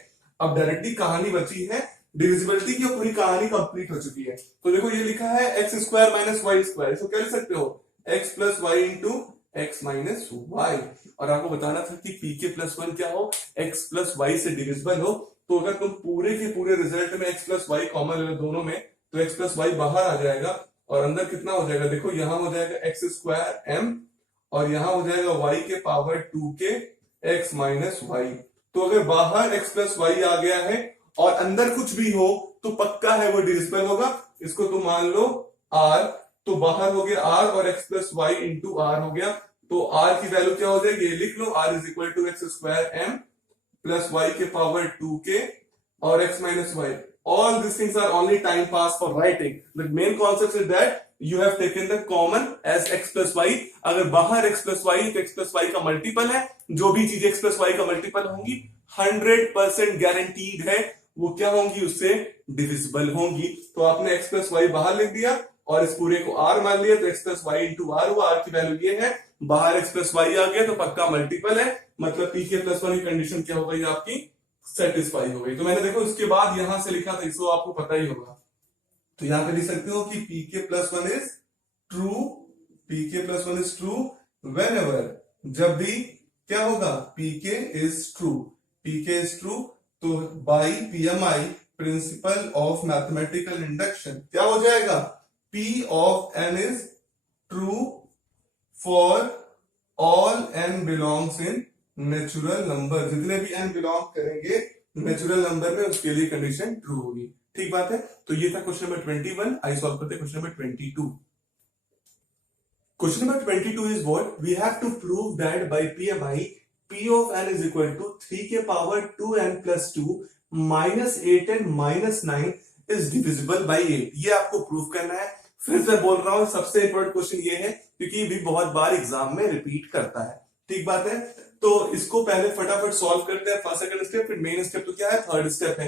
अब डायरेक्टली कहानी बची है डिविजिबिलिटी की, पूरी कहानी कंप्लीट हो चुकी है। तो देखो ये लिखा है x square minus y square, इसको क्या लिख सकते हो, x plus y into x minus y. और आपको बताना था कि पी के प्लस 1 क्या हो, एक्स प्लस वाई से डिविजिबल हो। तो अगर तुम पूरे के पूरे रिजल्ट में एक्स प्लस वाई कॉमन ले लो दोनों में, तो एक्स प्लस वाई बाहर आ जाएगा और अंदर कितना हो जाएगा, देखो यहां हो जाएगा एक्स स्क्वायर एम, और यहां हो जाएगा वाई के पावर 2 के एक्स माइनस वाई। तो अगर बाहर एक्स प्लस वाई आ गया है और अंदर कुछ भी हो तो पक्का है वो डिविजिबल होगा। इसको तुम मान लो आर, तो बाहर हो गया आर और x plus y into r हो गया, तो आर की वैल्यू क्या हो जाएगी, ये लिख लो, r is equal to x square m plus y के पावर 2 के और x minus y. All these things are only time pass for writing. The main concept is that you have taken the common as x plus y. अगर बाहर x plus y तो x plus y का multiple है, जो भी चीज x plus y का multiple होंगी 100% गारंटीड है वो क्या होंगी, उससे डिविजिबल होंगी। तो आपने x plus y बाहर लिख दिया और इस पूरे को r मान लिया, तो x plus y into r हुआ, r की वैल्यू ये है, बाहर x plus y आ गया तो पक्का मल्टीपल है, मतलब p के प्लस 1 की कंडीशन क्या हो गई आपकी, सेटिस्फाई हो गई। तो मैंने देखो इसके बाद यहां से लिखा था, इसको आपको पता ही होगा, तो यहां पे लिख सकते हो कि p k plus 1 is true, p k plus 1 is true whenever, जब भी क्या होगा, p k is true, p k is true, तो by PMI principle of mathematical induction क्या हो जाएगा, p of n is true for all n belongs in natural number, जितने भी एन बिलोंग करेंगे नेचुरल नंबर में उसके लिए कंडीशन ट्रू होगी। ठीक बात है। तो ये था क्वेश्चन नंबर 21। आई सॉल्व करते हैं question number 22। Question number 22 is what, we have to prove that by PMI p of n is equal to 3 के power 2n plus 2 minus 8n minus 9 is divisible by 8। ये आपको प्रूव करना है। फिर से बोल रहा हूं, सबसे इंपॉर्टेंट क्वेश्चन ये है क्योंकि ये भी बहुत बार एग्जाम में रिपीट करता है। ठीक बात है। तो इसको पहले फटाफट सॉल्व करते हैं, फर्स्ट सेकंड स्टेप, फिर मेन स्टेप तो क्या है, थर्ड स्टेप है।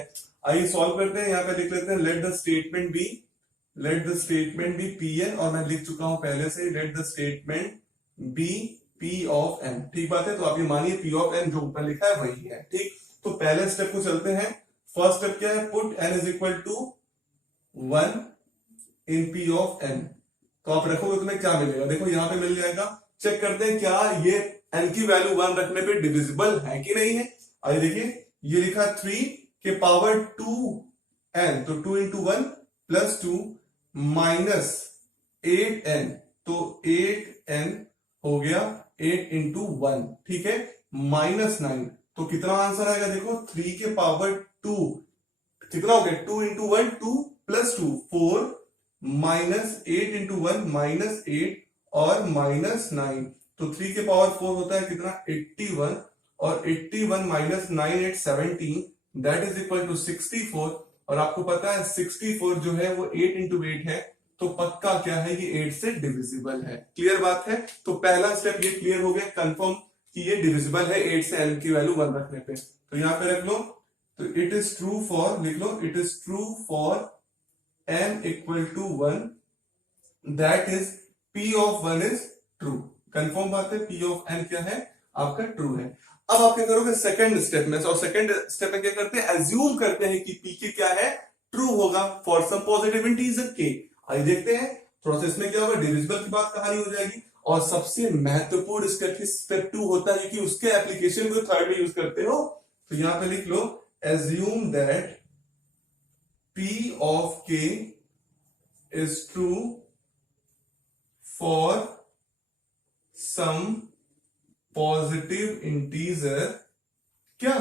आइए सॉल्व करते हैं। यहाँ पे लिख लेते हैं let the statement be Pn, और मैं लिख चुका हूं पहले से, let the statement be P of n। ठीक बात है। तो आप ये मानिए P ऑफ n जो ऊपर लिखा है वही है। ठीक, तो पहले स्टेप को चलते हैं। फर्स्ट स्टेप क्या है, put n is equal to 1 in P of n। तो आप रखोगे तुम्हें क्या मिलेगा, देखो यहाँ पे मिल जाएगा। चेक करते हैं क्या ये n की वैल्यू 1 रखने पे डिविजिबल है कि नहीं है। आइए देखिए, ये लिखा 3 के पावर 2n, तो 2 इंटू 1 प्लस 2 माइनस 8n, तो 8n हो गया 8 इंटू 1। ठीक है, माइनस 9, तो कितना आंसर आएगा, देखो 3 के पावर 2 कितना हो गया, 2 into 1 2 plus 2 4 minus 8 into 1 minus 8 और माइनस 9, तो 3 के पावर 4 होता है कितना, 81, और 81 minus 9 8 17 that is equal to 64। और आपको पता है 64 जो है वो 8 इंटू 8 है, तो पक्का क्या है, ये 8 से डिविजिबल है। क्लियर बात है। तो पहला स्टेप ये क्लियर हो गया, कंफर्म कि ये डिविजिबल है 8 से n की वैल्यू 1 रखने पे। तो यहां पे रख लो तो इट इज ट्रू फॉर, लिख लो, it is true for m equal to 1, that is p of 1 is true. Confirm बात है, p ऑफ n क्या है आपका ट्रू है। अब आप क्या करोगे सेकंड स्टेप में, और सेकंड स्टेप में क्या करते हैं, एज्यूम करते हैं कि p के क्या है ट्रू होगा for some positive integer k। आइए देखते हैं थोड़ा सा इसमें क्या होगा, डिविजिबल की बात कहानी हो जाएगी। और सबसे महत्वपूर्ण स्टेप स्टेप 2 होता है कि उसके एप्लीकेशन को थर्ड में यूज करते हो। तो यहां पे लिख लो assume that p of k is true for some positive integer क्या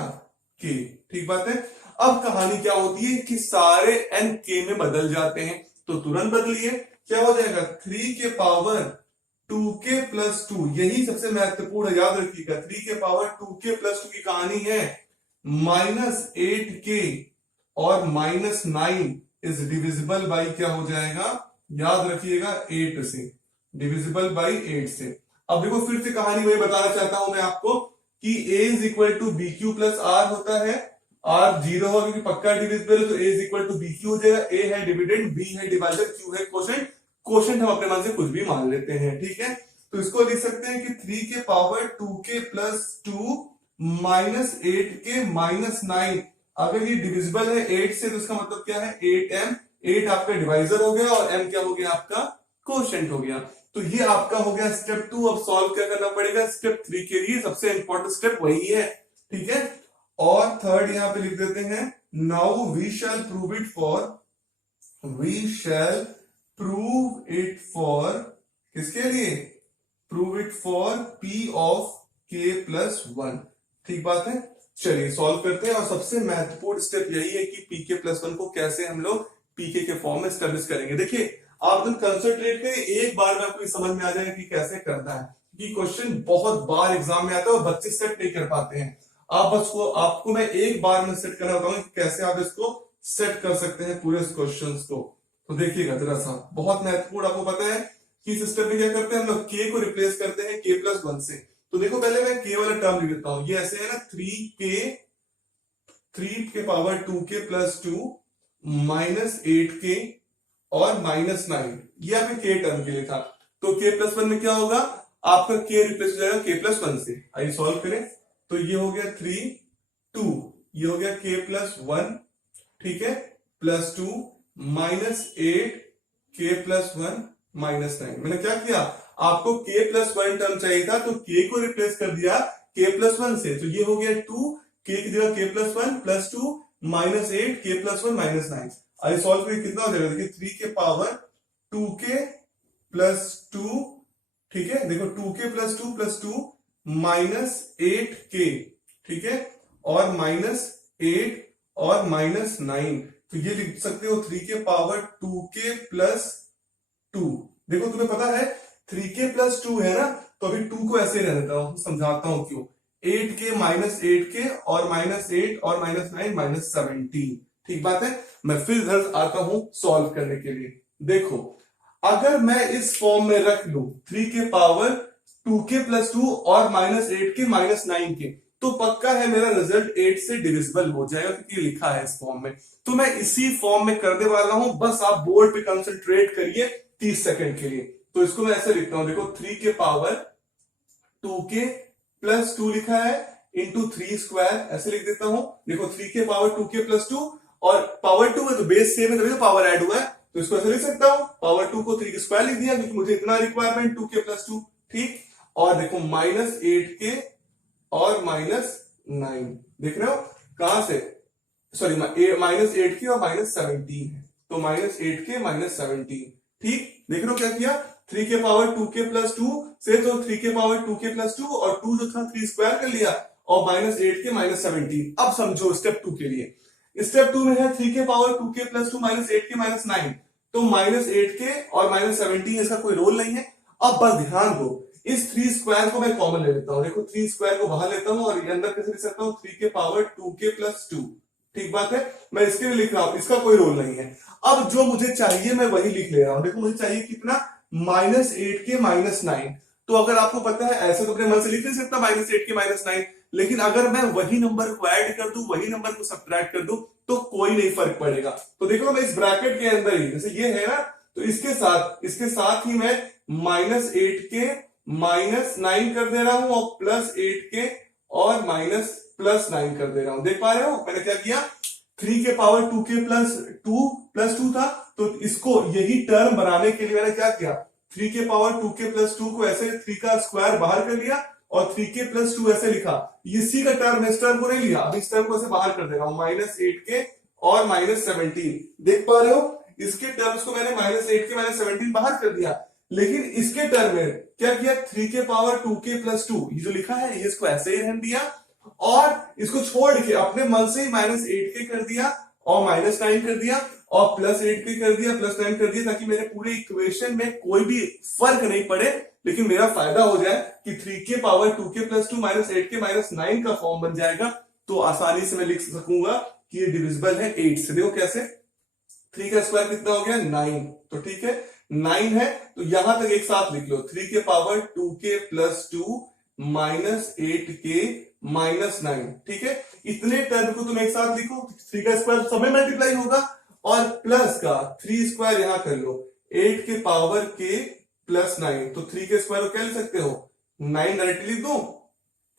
k। ठीक बात है। अब कहानी क्या होती है कि सारे n k में बदल जाते हैं, तो तुरंत बदलिए, क्या हो जाएगा 3 के पावर 2k प्लस 2, यही सबसे महत्वपूर्ण है, याद रखिएगा। 3 के पावर 2k प्लस 2 की कहानी है -8k और -9 इज डिविजिबल बाई क्या हो जाएगा, याद रखिएगा 8 से, डिविजिबल बाई 8 से। अब देखो फिर से कहानी वही बताना चाहता हूं मैं आपको कि a is equal to b q plus r होता है। r 0 होगा क्योंकि पक्का डिविजिबल है, तो a is equal to b q हो जाएगा। a है डिविडेंड, b है डिवाइजर, q है क्वोशेंट। क्वोशेंट हम अपने मन से कुछ भी मान लेते हैं, ठीक है। तो इसको लिख सकते हैं कि 3 के पावर 2k प्लस 2 -8k -9, अगर ये डिविजिबल है 8 से तो इसका मतलब क्या है 8m। 8 आपका डिवाइजर हो गया और m क्या हो गया आपका क्वोशेंट हो गया। तो ये आपका हो गया स्टेप 2। अब सॉल्व क्या करना पड़ेगा स्टेप 3 के लिए, सबसे इंपॉर्टेंट स्टेप वही है, ठीक है। और थर्ड यहां पे लिख देते हैं, now we shall prove it for, we shall prove it for, किसके लिए, prove it for p of k plus 1। ठीक बात है, चलिए सॉल्व करते हैं। और सबसे महत्वपूर्ण स्टेप यही है कि p k प्लस 1 को कैसे हम लोग pk के फॉर्म में स्टेब्लिश करेंगे। देखिए आप तुम कंसंट्रेट करें, एक बार में आपको समझ में आ जाएगा कि कैसे करना है, कि क्वेश्चन बहुत बार एग्जाम में आता है और बच्चे सेट नहीं कर पाते हैं। आप बस को, आपको मैं एक बार में सेट करना बताऊंगा कि कैसे आप इसको सेट कर सकते हैं पूरे क्वेश्चंस को। तो देखिएगा जरा सा, बहुत महत्वपूर्ण, आपको पता है कि इस स्टेप में क्या करते हैं हम लोग, k को रिप्लेस करते हैं k प्लस 1 से। तो देखो पहले मैं k वाला टर्म लिख देता हूं, ये ऐसे है ना 3 के पावर 2k प्लस 2 -8k और -9, ये आपके k टर्म के लिए था। तो k प्लस 1 में क्या होगा, आपका k रिप्लेस हो जाएगा k प्लस 1 से। आइए सॉल्व करें, तो ये हो गया 3 2, ये हो गया k प्लस 1, ठीक है, प्लस 2 -8 k प्लस 1 -9। मैंने क्या किया, आपको k प्लस 1 टर्म चाहिए था तो k को रिप्लेस कर दिया k प्लस 1 से, तो ये हो गया 2, k की जगह k plus 1 plus 2 -8 k plus 1 -9। आइए सॉल्व करिए, कितना हो जाएगा, देखिए 3 के पावर 2k प्लस 2, ठीक है, देखो 2k प्लस 2 प्लस 2 -8k, ठीक है, और -8 और -9। तो ये लिख सकते हो 3 के पावर 2k प्लस 2। देखो तुम्हें पता है 3k प्लस 2 है ना, तो अभी 2 को ऐसे रहने देता हूं, समझाता हूं क्यों। 8k -8k और -8 और -9 -17। ठीक बात है, मैं फिर इधर आता हूं सॉल्व करने के लिए। देखो अगर मैं इस फॉर्म में रख लूं 3 के पावर 2k प्लस 2 और -8k -9k, तो पक्का है मेरा रिजल्ट 8 से डिविजिबल हो जाएगा, क्योंकि लिखा है इस फॉर्म में। तो मैं इसी फॉर्म में करने वाला हूं, बस आप बोर्ड पे कंसंट्रेट करिए 30 सेकंड के लिए। तो इसको मैं ऐसे लिखता हूं, देखो 3 के पावर 2k प्लस 2 लिखा है इंटू 3 स्क्वायर, ऐसे लिख देता हूं। देखो 3 के पावर 2k प्लस 2 और पावर 2 है तो बेस सेम है, तभी तो पावर ऐड हुआ है, तो इसको ऐसे लिख सकता हूं। पावर 2 को 3 के स्क्वायर लिख दिया क्योंकि मुझे इतना रिक्वायरमेंट 2k प्लस 2, ठीक। और देखो -8k और -9, देख रहे हो कहां से, सॉरी -8k और -17 है, तो -8k -17, ठीक। देख रहे हो क्या किया, 3 के पावर 2k प्लस 2 से तो 3 के पावर 2k प्लस 2 और 2 जो था 3 स्क्वायर कर लिया और -8k -17। अब समझो स्टेप 2 के लिए, स्टेप 2 में है 3 के पावर 2k प्लस 2 -8k -9, तो -8k और -17 इसका कोई रोल नहीं है। अब बस ध्यान दो, इस 3 स्क्वायर को मैं कॉमन ले लेता हूं, देखो 3 स्क्वायर को बाहर लेता हूं और ये अंदर कैसे लिख सकता हूं 3 के पावर 2k प्लस 2। ठीक बात है, मैं इसके लिए लिख रहा हूं, इसका कोई रोल नहीं है। अब जो मुझे चाहिए मैं वही लिख ले रहा हूं। देखो मुझे चाहिए कितना, -8k -9। तो अगर आपको पता है ऐसे तो अपने मन से लिख नहीं सकता -8k -9, लेकिन अगर मैं वही नंबर को ऐड कर दूं, वही नंबर को सब्ट्रैक्ट कर दूं, तो कोई नहीं फर्क पड़ेगा। तो देखो मैं इस ब्रैकेट के अंदर ही, जैसे ये है ना, तो इसके साथ ही मैं -8 के -9 कर दे रहा हूं और +8 के और +9 कर दे रहा हूं। देख पा रहे हो मैंने क्या किया, 3 के पावर 2 के +2 था, तो इसको यही टर्म बनाने के लिए मैंने क्या किया, 3 के पावर 2 के +2 को ऐसे 3 का स्क्वायर बाहर कर लिया और 3 के +2 ऐसे लिखा। इसी का टर्म, इस टर्म को नहीं लिया, अब इस टर्म को ऐसे बाहर कर दे रहा हूं, -8 के और -17। देख पा रहे हो, इसके टर्म्स को मैंने -8 के -17 बाहर कर दिया, लेकिन इसके टर्म में क्या किया, 3 के पावर 2 के +2 ये जो लिखा है, ये इसको ऐसे ही रहने दिया और इसको छोड़ के अपने मन से ही -8 के कर दिया और -9 कर दिया और +8 के कर दिया, +9 कर दिया, ताकि मेरे पूरे इक्वेशन में कोई भी फर्क नहीं पड़े, लेकिन मेरा फायदा हो जाए कि 3 के पावर 2 के +2 -8 के -9 का फॉर्म बन जाएगा। तो आसानी से मैं लिख सकूंगा कि ये डिविजिबल है 8 से। देखो कैसे, 3 का स्क्वायर कितना हो गया, 9, तो ठीक है 9 है, तो यहां तक एक साथ लिख लो, 3 के पावर 2 के +2 -8 के -9, ठीक है। इतने टर्म को तुम एक साथ लिखो, 3 का स्क्वायर सब में मल्टीप्लाई होगा और प्लस का 3 स्क्वायर यहां कर लो, 8 के पावर के +9, तो 3 के स्क्वायर को क्या लिख सकते हो, 9 डायरेक्टली लिख दो,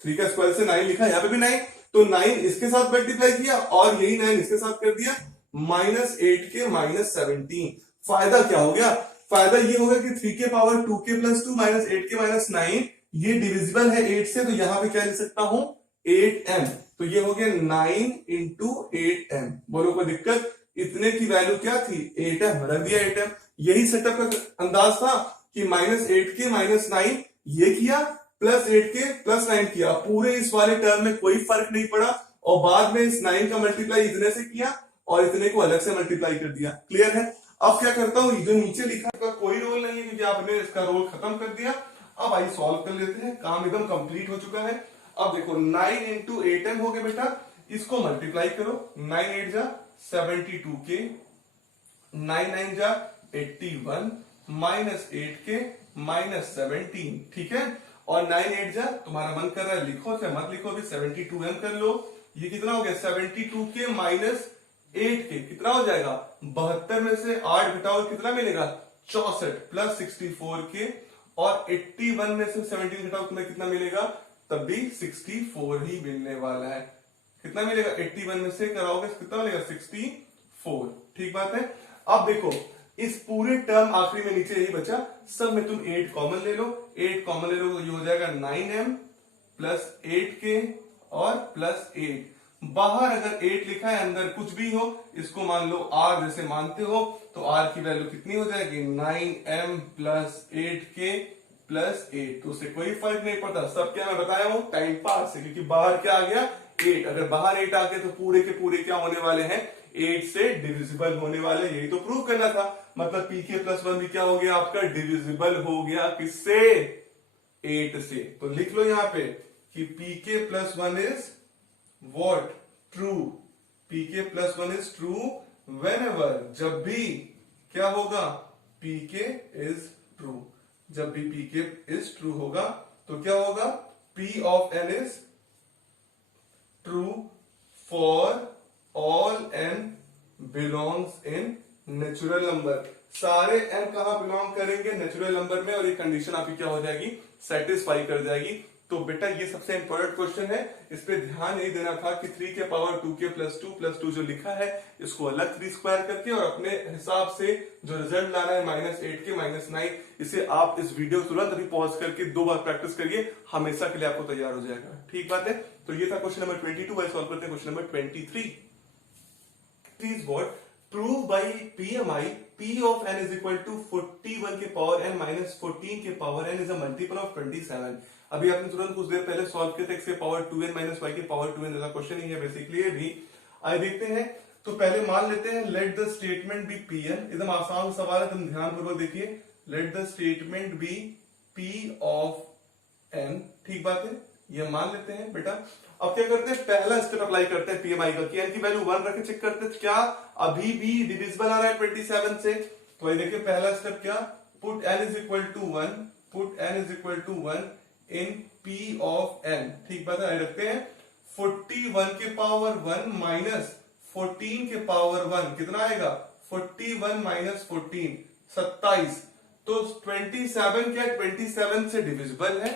3 का स्क्वायर से 9 लिखा, यहां पे भी 9, तो 9 इसके साथ मल्टीप्लाई किया और यही 9 इसके साथ कर दिया, -8 के -17। फायदा क्या हो गया, फायदा ये होगा कि 3 के पावर 2 के +2 -8 के -9 ये डिविजिबल है 8 से, तो यहां पे क्या लिख सकता हूं, 8m, तो ये हो गया 9 × 8m। बोलो कोई दिक्कत, इतने की वैल्यू क्या थी, 8m, रख दिया 8m। यही सेटअप का अंदाज था कि -8 के -9 ये किया, +8 के +9 किया, पूरे इस वाले टर्म में कोई फर्क नहीं पड़ा और बाद में इस 9 का मल्टीप्लाई इतने से किया और इतने को अलग से मल्टीप्लाई कर दिया। क्लियर है। अब क्या करता हूं, जो नीचे लिखा है कोई रोल नहीं है क्योंकि आपने इसका रोल खत्म कर दिया। अब आइए सॉल्व कर लेते हैं, काम एकदम कंप्लीट हो चुका है। अब देखो 9 × 8m हो गया बेटा, इसको मल्टीप्लाई करो, 9 8 जा 72 के, 9 9 जा 81, -8 के -17, ठीक है। और 9 8 जा, तुम्हारा मन कर रहा है लिखो चाहे मत लिखो, अभी 72m कर लो। ये कितना हो गया, 72 के -8 के कितना हो जाएगा, 72 में से 8 घटाओ कितना मिलेगा, 64 +64 के, और 81 में से 17 घटाओ तुम्हें कितना मिलेगा, तब भी 64 ही मिलने वाला है। कितना मिलेगा, 81 में से कराओगे कितना मिलेगा, 64, ठीक बात है। अब देखो इस पूरे टर्म आखिरी में नीचे यही बचा, सब में तुम 8 कॉमन ले लो, 8 कॉमन ले लो तो ये हो जाएगा 9m +8 के और +8। बाहर अगर 8 लिखा है, अंदर कुछ भी हो, इसको मान लो r जैसे मानते हो, तो r की वैल्यू कितनी हो जाएगी, 9m +8 के +8, तो उससे कोई फर्क नहीं पड़ता। सब क्या मैं बताया हूं, टाइम पास है, क्योंकि बाहर क्या आ गया, 8, अगर बाहर 8 आ गए तो पूरे के पूरे क्या होने वाले हैं, 8 से डिविजिबल होने वाले। यही तो प्रूव करना था, मतलब p के +1 भी क्या हो गया आपका, डिविजिबल हो गया किससे, 8 से। तो लिख लो यहां पे कि p के +1 इज व्हाट, ट्रू, p के +1 इज ट्रू व्हेनेवर, जब भी क्या होगा, p के इज ट्रू, जब भी p के इज ट्रू होगा तो क्या होगा, p of n is true for all n belongs in natural number. सारे n कहां बिलोंग करेंगे, नेचुरल नंबर में, और ये कंडीशन आपकी क्या हो जाएगी, सेटिस्फाई कर जाएगी। तो बेटा ये सबसे इंपॉर्टेंट क्वेश्चन है, इस पे ध्यान नहीं देना था कि 3 के पावर 2 के +2 जो लिखा है इसको अलग 3 स्क्वायर करके और अपने हिसाब से जो रिजल्ट लाना है -8 के -9, इसे आप इस वीडियो तुरंत अभी पॉज करके 2 बार प्रैक्टिस करिए, हमेशा के लिए आपको तैयार हो जाएगा। ठीक बात है। तो ये था क्वेश्चन नंबर 22। वाइस सॉल्व करते हैं question number 23। Is what prove by PMI P of n is equal to 41 के पावर n minus 14 के power n is a multiple of 27। अभी आपने तुरंत कुछ देर पहले सॉल्व किया था, x के पावर 2n minus y के पावर 2n जैसा क्वेश्चन ही है बेसिकली ये भी। आइए देखते हैं, तो पहले मान लेते हैं let the statement be Pn, एकदम आसान सवाल है, तुम ध्यानपूर्वक देखिए, let the statement be P of n, ठीक बात है, ये मान लेते हैं बेटा। अब क्या करते हैं, पहला स्टेप अप्लाई करते हैं पीएमआई का, कि n की वैल्यू 1 रख के चेक करते हैं क्या अभी भी डिविजिबल आ रहा है 27 से। तो ये देखिए पहला स्टेप क्या, put n is equal to 1, put n is equal to 1 in P of n। ठीक बात है, रखते हैं 41 के पावर 1 माइनस 14 के पावर 1 कितना आएगा, 41 माइनस 14 27। तो 27 क्या 27 से डिविजिबल है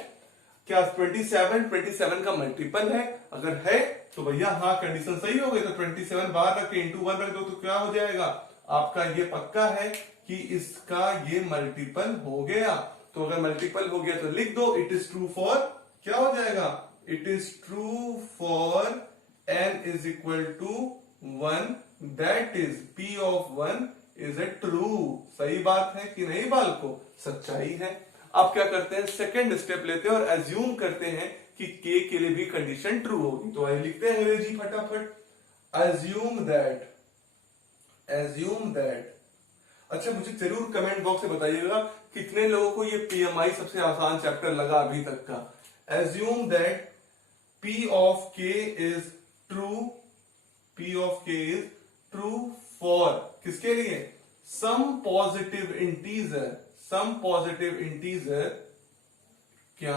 क्या, 27 का मल्टीपल है, अगर है तो भैया हाँ कंडीशन सही हो गई। तो 27 बाहर रख के इंटू 1 रख दो तो क्या हो जाएगा आपका, ये पक्का है कि इसका ये मल्टीपल हो गया। तो अगर मल्टीपल हो गया तो लिख दो इट इज ट्रू फॉर, क्या हो जाएगा, it is true for n is equal to 1, that is p of 1 is a true. सही बात है कि नहीं बालको, सच्चाई है। अब क्या करते हैं, सेकेंड स्टेप लेते हैं और एज्यूम करते हैं कि k के लिए भी कंडीशन ट्रू होगी। तो आइए लिखते हैं अंग्रेजी फटाफट, एज्यूम दैट। अच्छा मुझे जरूर कमेंट बॉक्स में बताइएगा कितने लोगों को ये पीएमआई सबसे आसान चैप्टर लगा अभी तक का। Assume that p of k is true for किसके लिए, सम पॉजिटिव इंटीजर क्या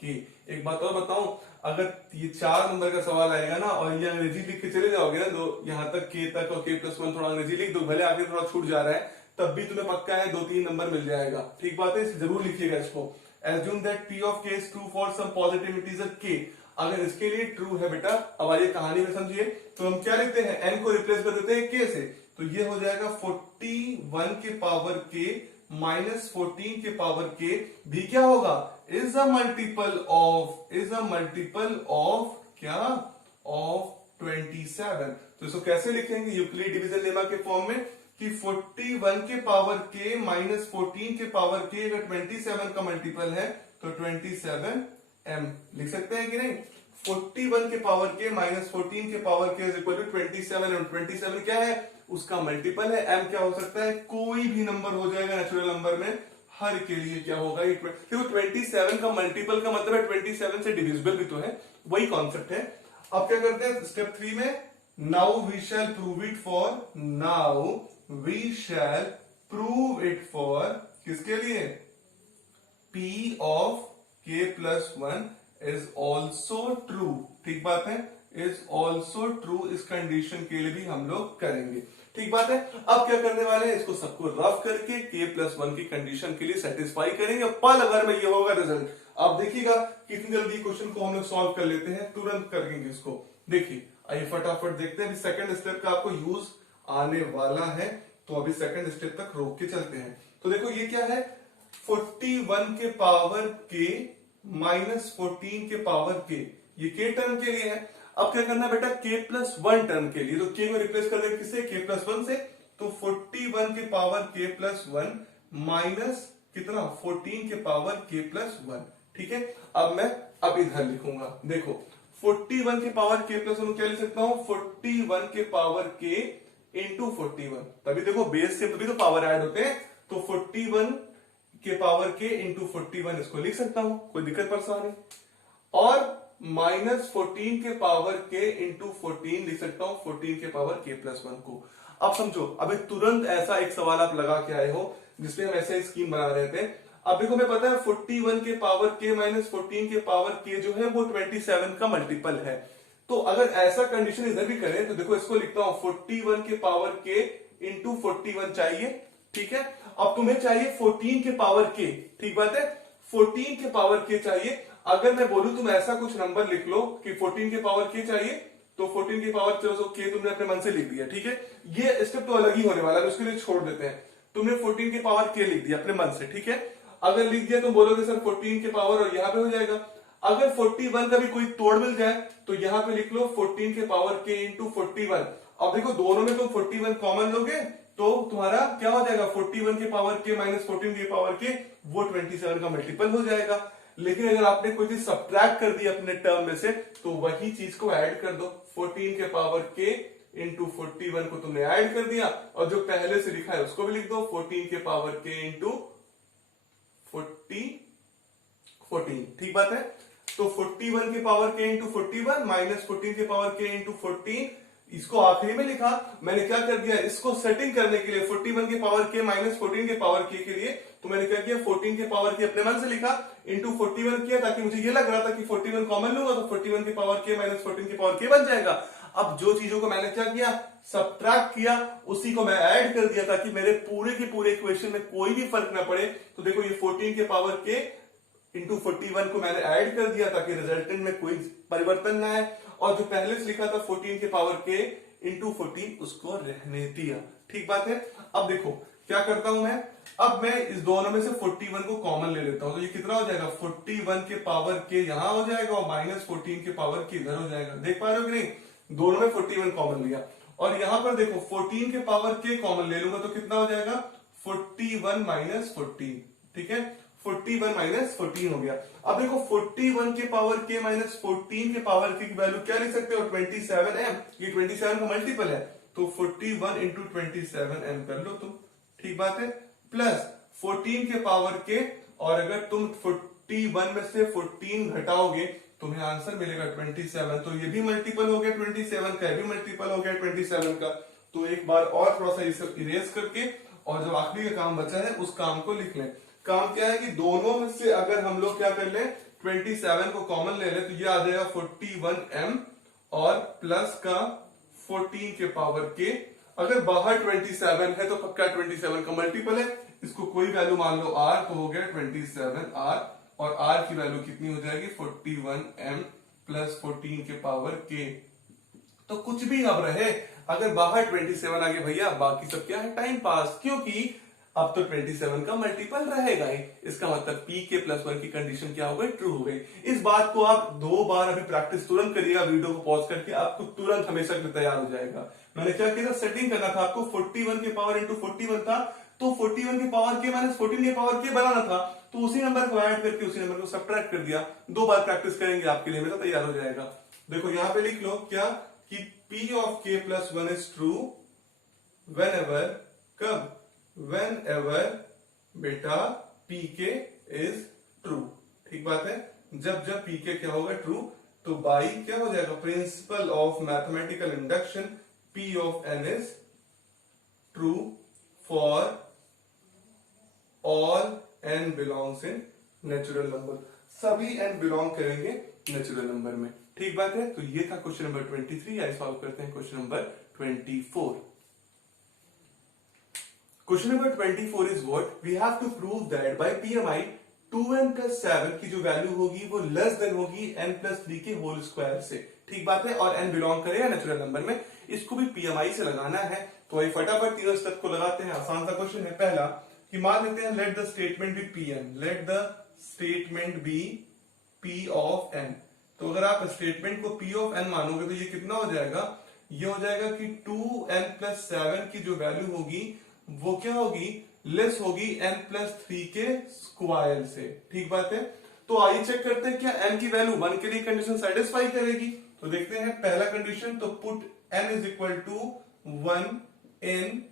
कि, एक बात और बताऊं, अगर ये 4 नंबर का सवाल आएगा ना और ये अंग्रेजी लिख के चले जाओगे ना, तो यहां तक k तक और k+1 थोड़ा अंग्रेजी लिख दो, भले आगे थोड़ा छूट जा रहा है, तब भी तुम्हें पक्का है 2-3 नंबर मिल जाएगा। ठीक बात है, जरूर लिखिएगा इसको। Assume that p of k is true for some positive integer k। अगर इसके लिए ट्रू है बेटा, अब आइए कहानी में समझिए। तो हम क्या लिखते हैं, n को रिप्लेस कर देते हैं k से, तो ये हो जाएगा 41 के पावर k माइनस 14 के पावर k भी क्या होगा, इज अ मल्टीपल ऑफ क्या, ऑफ 27। तो इसको कैसे लिखेंगे, यूक्लिड डिवीजन लेमा के फॉर्म में, कि 41 के पावर k माइनस 14 के पावर k अगर 27 का मल्टीपल है तो 27m लिख सकते हैं कि नहीं। 41 के पावर k माइनस 14 के power k is equal to 27 और 27 क्या है, उसका मल्टीपल है। m क्या हो सकता है, कोई भी नंबर हो जाएगा नेचुरल नंबर में, हर के लिए क्या होगा, देखो 27 का मल्टीपल का मतलब है 27 से डिविजिबल भी तो है, वही कॉन्सेप्ट है। अब क्या करते हैं स्टेप 3 में, now we shall prove it for किसके लिए, p of k plus 1 is also true. ठीक बात है, इज ऑल्सो ट्रू, इस कंडीशन के लिए भी हम लोग करेंगे। ठीक बात है। अब क्या करने वाले हैं, इसको सबको रफ करके k+1 की कंडीशन के लिए सेटिस्फाई करेंगे, पल अगर में ये होगा रिजल्ट। आप देखिएगा कितनी जल्दी क्वेश्चन को हम लोग सॉल्व कर लेते हैं, तुरंत करेंगे इसको। देखिए आइए फटाफट देखते हैं, अभी सेकंड स्टेप का आपको यूज आने वाला है, तो अभी सेकंड स्टेप तक रोक के चलते हैं। तो देखो ये क्या है, 41 के पावर k माइनस 14 के पावर k, ये k टर्म के लिए है। अब क्या करना है बेटा, k+1 टर्म के लिए, तो k को रिप्लेस कर देंगे किससे, k+1 से। तो 41 के पावर k+1 माइनस कितना, 14 के पावर k+1। ठीक है, अब मैं इधर लिखूंगा, देखो 41 के पावर k+1 क्या लिख सकता हूं, 41 के पावर k इंटू 41, तभी देखो बेस से तभी तो पावर ऐड होते हैं, तो 41 के पावर k इंटू 41 इसको लिख सकता हूं, कोई दिक्कत परेशानी। और माइनस 14 के पावर k इंटू 14 लिख सकता हूं 14 के पावर k+1 को। अब समझो, अभी तुरंत ऐसा एक सवाल आप लगा के आए हो जिसमें हम ऐसा स्कीम बना रहे थे। अब देखो मैं पता है 41 के पावर k माइनस 14 के पावर k जो है वो 27 का मल्टीपल है। तो अगर ऐसा कंडीशन इधर भी करें तो देखो इसको लिखता हूं 41 के पावर k इंटू 41 चाहिए। ठीक है, अब तुम्हें चाहिए 14 के पावर k, ठीक बात है, 14 के पावर k चाहिए। अगर मैं बोलूं तुम ऐसा कुछ नंबर लिख लो कि 14 के पावर k चाहिए, तो 14 के पावर चलो k तुमने अपने मन से लिख दिया। ठीक है, ये स्टेप तो अलग ही होने वाला है, उसके लिए छोड़ देते हैं। तुमने 14 के पावर k लिख दिया अपने मन से, ठीक है। अगर लिख दिया तो बोलोगे सर 14 के पावर, और यहां पे हो जाएगा। अगर 41 का भी कोई तोड़ मिल जाए तो यहां पे लिख लो 14 के पावर k इंटू 41। अब देखो दोनों में तुम 41 कॉमन लोगे तो तुम्हारा क्या हो जाएगा, 41 के पावर k माइनस 14 के पावर k, वो 27 का मल्टीपल हो जाएगा। लेकिन अगर आपने कोई चीज सब्ट्रैक्ट कर दी अपने टर्म में से, तो वही चीज को ऐड कर दो, 14 के पावर k इंटू 41 को तुमने ऐड कर दिया, और जो पहले से लिखा है उसको भी लिख दो, 14 के पावर k इंटू 14। ठीक बात है, तो 41 के पावर k इंटू 41 माइनस 14 के पावर k इंटू 14, इसको आखिरी में लिखा। मैंने क्या कर दिया, इसको सेटिंग करने के लिए 41 के पावर k माइनस 14 के पावर k के लिए तो मैंने क्या किया 14 के पावर के अपने मन से लिखा इंटू 41 किया, ताकि मुझे ये लग रहा था कि 41 कॉमन लूंगा तो 41 के पावर के माइनस 14 के पावर के बन जाएगा। अब जो चीजों को मैंने क्या किया सबट्रैक्ट किया, उसी को मैं ऐड कर दिया ताकि मेरे पूरे के पूरे इक्वेशन में कोई भी फर्क ना पड़े। तो देखो ये 14 के पावर के इंटू 41 को मैंने ऐड कर दिया ताकि रिजल्टेंट में कोई परिवर्तन ना आए, और जो पहले से लिखा था 14 के पावर के इंटू 14 उसको रहने दिया। ठीक बात है। अब देखो क्या करता हूं मैं, अब मैं इस दोनों में से 41 को कॉमन ले लेता हूं, तो ये कितना हो जाएगा 41 के पावर के यहां हो जाएगा और माइनस 14 के पावर के इधर हो जाएगा। देख पा रहे हो कि नहीं, दोनों में 41 कॉमन लिया, और यहां पर देखो 14 के पावर के कॉमन ले लूंगा तो कितना हो जाएगा 41 माइनस 14। ठीक है, 41 माइनस 14 हो गया। अब देखो 41 के पावर के माइनस 14 के पावर के की वैल्यू क्या लिख सकते हो 27m, ये 27 का मल्टीपल है, तो 41 इंटू 27m कर लो तुम। ठीक बात है, प्लस 14 के पावर के, और अगर तुम 41 में से 14 घटाओगे तुम्हें आंसर मिलेगा 27, तो ये भी मल्टीपल हो गया 27 का, ये भी मल्टीपल हो गया 27 का। तो एक बार और थोड़ा सा इसे इरेज करके और जो आखिरी का काम बचा है उस काम को लिख लें। काम क्या है कि दोनों में से अगर हम लोग क्या कर ले 27 को कॉमन ले ले तो ये आ जाएगा 41m और प्लस का 14 के पावर के। अगर बाहर 27 है तो पक्का 27 का मल्टीपल है, इसको कोई वैल्यू मान लो r, तो हो गया 27r, और r की वैल्यू कितनी हो जाएगी 41m प्लस 14 के पावर के। तो कुछ भी अब रहे, अगर बाहर 27 आ गया भैया बाकी सब क्या है टाइम पास, क्योंकि अब तो 27 का मल्टीपल रहेगा ही। इसका मतलब p के प्लस 1 की कंडीशन क्या हो गई ट्रू हो गई। इस बात को आप 2 बार अभी प्रैक्टिस तुरंत करिएगा, वीडियो को पॉज करके, आपको तुरंत हमेशा के लिए तैयार हो जाएगा। मैंने क्या किया था सेटिंग करना था आपको, 41 के पावर इंटू 41 था, तो 41 के पावर के माइनस 14 के पावर के बनाना था, तो उसी नंबर को ऐड करके उसी नंबर को सब्ट्रैक्ट कर दिया। 2 बार प्रैक्टिस करेंगे आपके लिए हमेशा तैयार हो जाएगा। देखो यहां पे लिख लो क्या कि p of k plus 1 is true whenever, कब, whenever बेटा pk इज ट्रू। ठीक बात है, जब जब pk क्या होगा ट्रू, तो बाई क्या हो जाएगा principal of mathematical induction p of n is true for all n belongs in natural number, सभी n बिलोंग करेंगे नेचुरल नंबर में। ठीक बात है, तो ये था क्वेश्चन नंबर 23। आइए सॉल्व करते हैं question number 24। Question number 24 is what we have to prove that by PMI 2n plus 7 की जो वैल्यू होगी वो लेस देन होगी n प्लस 3 के होल स्क्वायर से। ठीक बात है, और n बिलोंग करेगा नेचुरल नंबर में, इसको भी PMI से लगाना है। तो वही फटाफट तीनों स्टेप को लगाते हैं। आसान सा क्वेश्चन है। पहला कि मान लेते हैं let the statement be Pn, let the statement be P of n। तो अगर आप स्टेटमेंट को P ऑफ n मानोगे तो ये कितना हो जाएगा, ये हो जाएगा कि 2n प्लस 7 की जो वैल्यू होगी वो क्या होगी लेस होगी n प्लस 3 के स्क्वायर से। ठीक बात है, तो आइए चेक करते हैं क्या n की वैल्यू 1 के लिए कंडीशन सेटिस्फाई करेगी। तो देखते हैं पहला कंडीशन, तो put n is equal to 1 in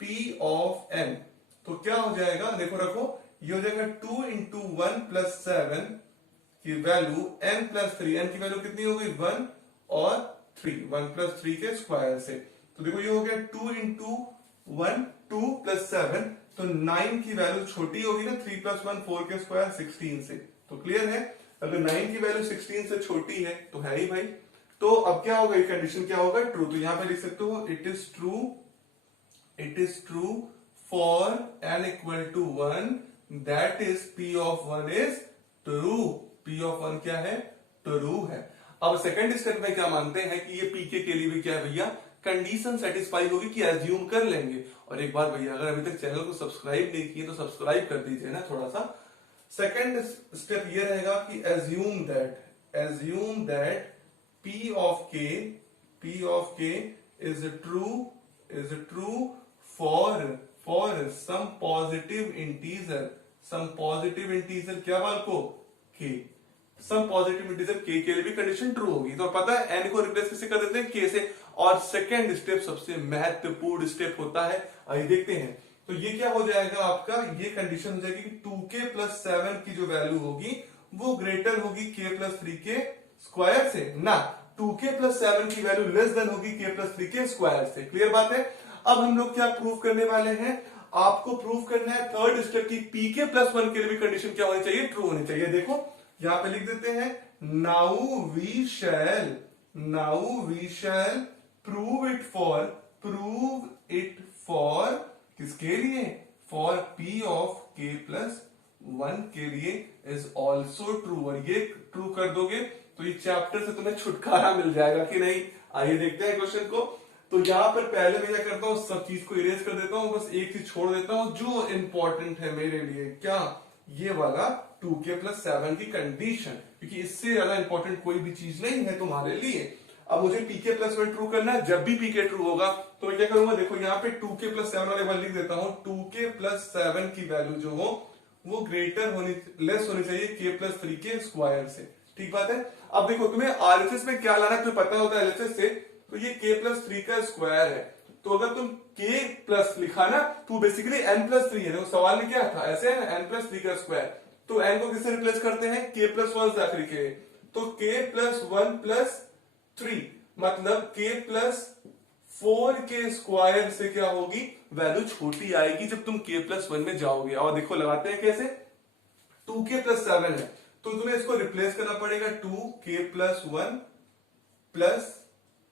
P of n, तो क्या हो जाएगा देखो रखो, ये हो जाएगा 2 इंटू 1 प्लस 7 की वैल्यू n प्लस 3, n की वैल्यू कितनी हो गई 1 और 3, 1 प्लस 3 के स्क्वायर से। तो देखो ये हो गया 2 इंटू 1 2 प्लस 7, तो 9 की वैल्यू छोटी होगी ना, 3 प्लस 1 4 के स्क्वायर 16 से। तो क्लियर है, अगर 9 की वैल्यू 16 से छोटी है तो है ही भाई। तो अब क्या होगा, कंडीशन क्या होगा ट्रू। तो यहां पे लिख सकते हो it is true for n equal to 1, that is P of 1 is true. P of 1 क्या है ट्रू है। अब सेकंड स्टेप में क्या मानते हैं कि ये pk के लिए भी क्या है भैया कंडीशन सेटिस्फाई होगी कि एज्यूम कर लेंगे। और एक बार भैया अगर अभी तक चैनल को सब्सक्राइब नहीं किए तो सब्सक्राइब कर दीजिए ना थोड़ा सा। सेकंड स्टेप ये रहेगा कि assume that P of k is true for some positive integer क्या बाल को k, some positive integer k के लिए भी कंडीशन ट्रू होगी। तो पता है n को रिप्लेस किससे कर देते हैं k से। और सेकंड स्टेप सबसे महत्वपूर्ण स्टेप होता है, आइए देखते हैं। तो ये क्या हो जाएगा आपका, ये कंडीशन हो जाएगी कि 2k प्लस 7 की जो वैल्यू होगी वो ग्रेटर होगी k प्लस 3 के स्क्वायर से ना, 2k प्लस 7 की वैल्यू लेस देन होगी k प्लस 3 के स्क्वायर से। क्लियर बात है। अब हम लोग क्या प्रूव करने वाले हैं, आपको प्रूव करना है थर्ड स्टेप की पी के प्लस वन के लिए भी कंडीशन क्या होनी चाहिए, ट्रू होनी चाहिए। देखो यहां पे लिख देते हैं now we shall prove it for किसके लिए, for p of k plus one के लिए इज ऑल्सो ट्रू। और ये ट्रू कर दोगे तो ये चैप्टर से तुम्हें छुटकारा मिल जाएगा कि नहीं। आइए देखते हैं क्वेश्चन को। तो यहां पर पहले मैं क्या करता हूं, सब चीज को इरेज कर देता हूं, बस एक चीज छोड़ देता हूं जो इंपॉर्टेंट है मेरे लिए, क्या, ये वाला 2k प्लस 7 की कंडीशन, क्योंकि इससे ज्यादा इंपॉर्टेंट कोई भी चीज नहीं है तुम्हारे लिए। अब मुझे pk प्लस वन ट्रू करना है, जब भी pk ट्रू होगा तो मैं क्या करूंगा, देखो यहाँ पे 2k प्लस 7 वाले वन लिख देता हूं। 2k प्लस 7 की वैल्यू जो हो वो ग्रेटर होनी, लेस होनी चाहिए k प्लस 3 के स्क्वायर से, ठीक बात है। अब देखो तुम्हें आरएचएस में क्या लाना तुम्हें पता होता है एलएचएस से, तो ये k प्लस 3 का स्क्वायर है। तो अगर तुम k प्लस लिखा ना तो बेसिकली n प्लस 3 है। देखो सवाल में क्या था, ऐसे है ना, n प्लस 3 का स्क्वायर, तो n को किससे रिप्लेस करते हैं, k प्लस 1 से आखिरी के, तो k प्लस 1 प्लस 3 मतलब k प्लस 4 के स्क्वायर से क्या होगी, वैल्यू छोटी आएगी जब तुम k प्लस 1 में जाओगे। और देखो लगाते हैं कैसे, 2k प्लस 7 है तो तुम्हें इसको रिप्लेस करना पड़ेगा 2k प्लस 1 प्लस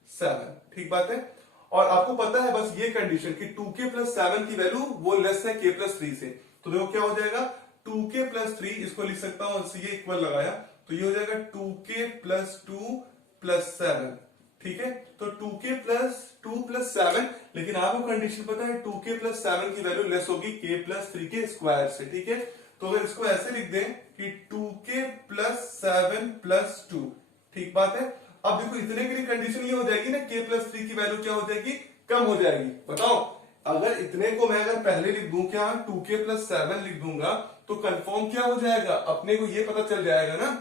7, ठीक बात है। और आपको पता है बस ये कंडीशन कि 2k प्लस 7 की वैल्यू वो लेस है k प्लस 3 से, तो देखो क्या हो जाएगा, 2k प्लस 3 इसको लिख सकता हूं, ये इक्वल लगाया तो ये हो जाएगा 2k प्लस 2 प्लस 7, ठीक है। तो 2k प्लस 2 प्लस 7, लेकिन आपको कंडीशन पता है 2k प्लस 7 की वैल्यू लेस होगी k प्लस 3 के स्क्वायर से, ठीक है। तो अगर इसको ऐसे लिख दें कि 2k प्लस 7 प्लस 2, ठीक बात है। अब देखो इतने के लिए कंडीशन ये हो जाएगी ना, k प्लस 3 की वैल्यू क्या हो जाएगी, कम हो जाएगी। बताओ अगर इतने को मैं अगर पहले लिख दूं क्या, 2k प्लस 7 लिख दूंगा तो कंफर्म क्या हो जाएगा, अपने को ये पता चल जाएगा ना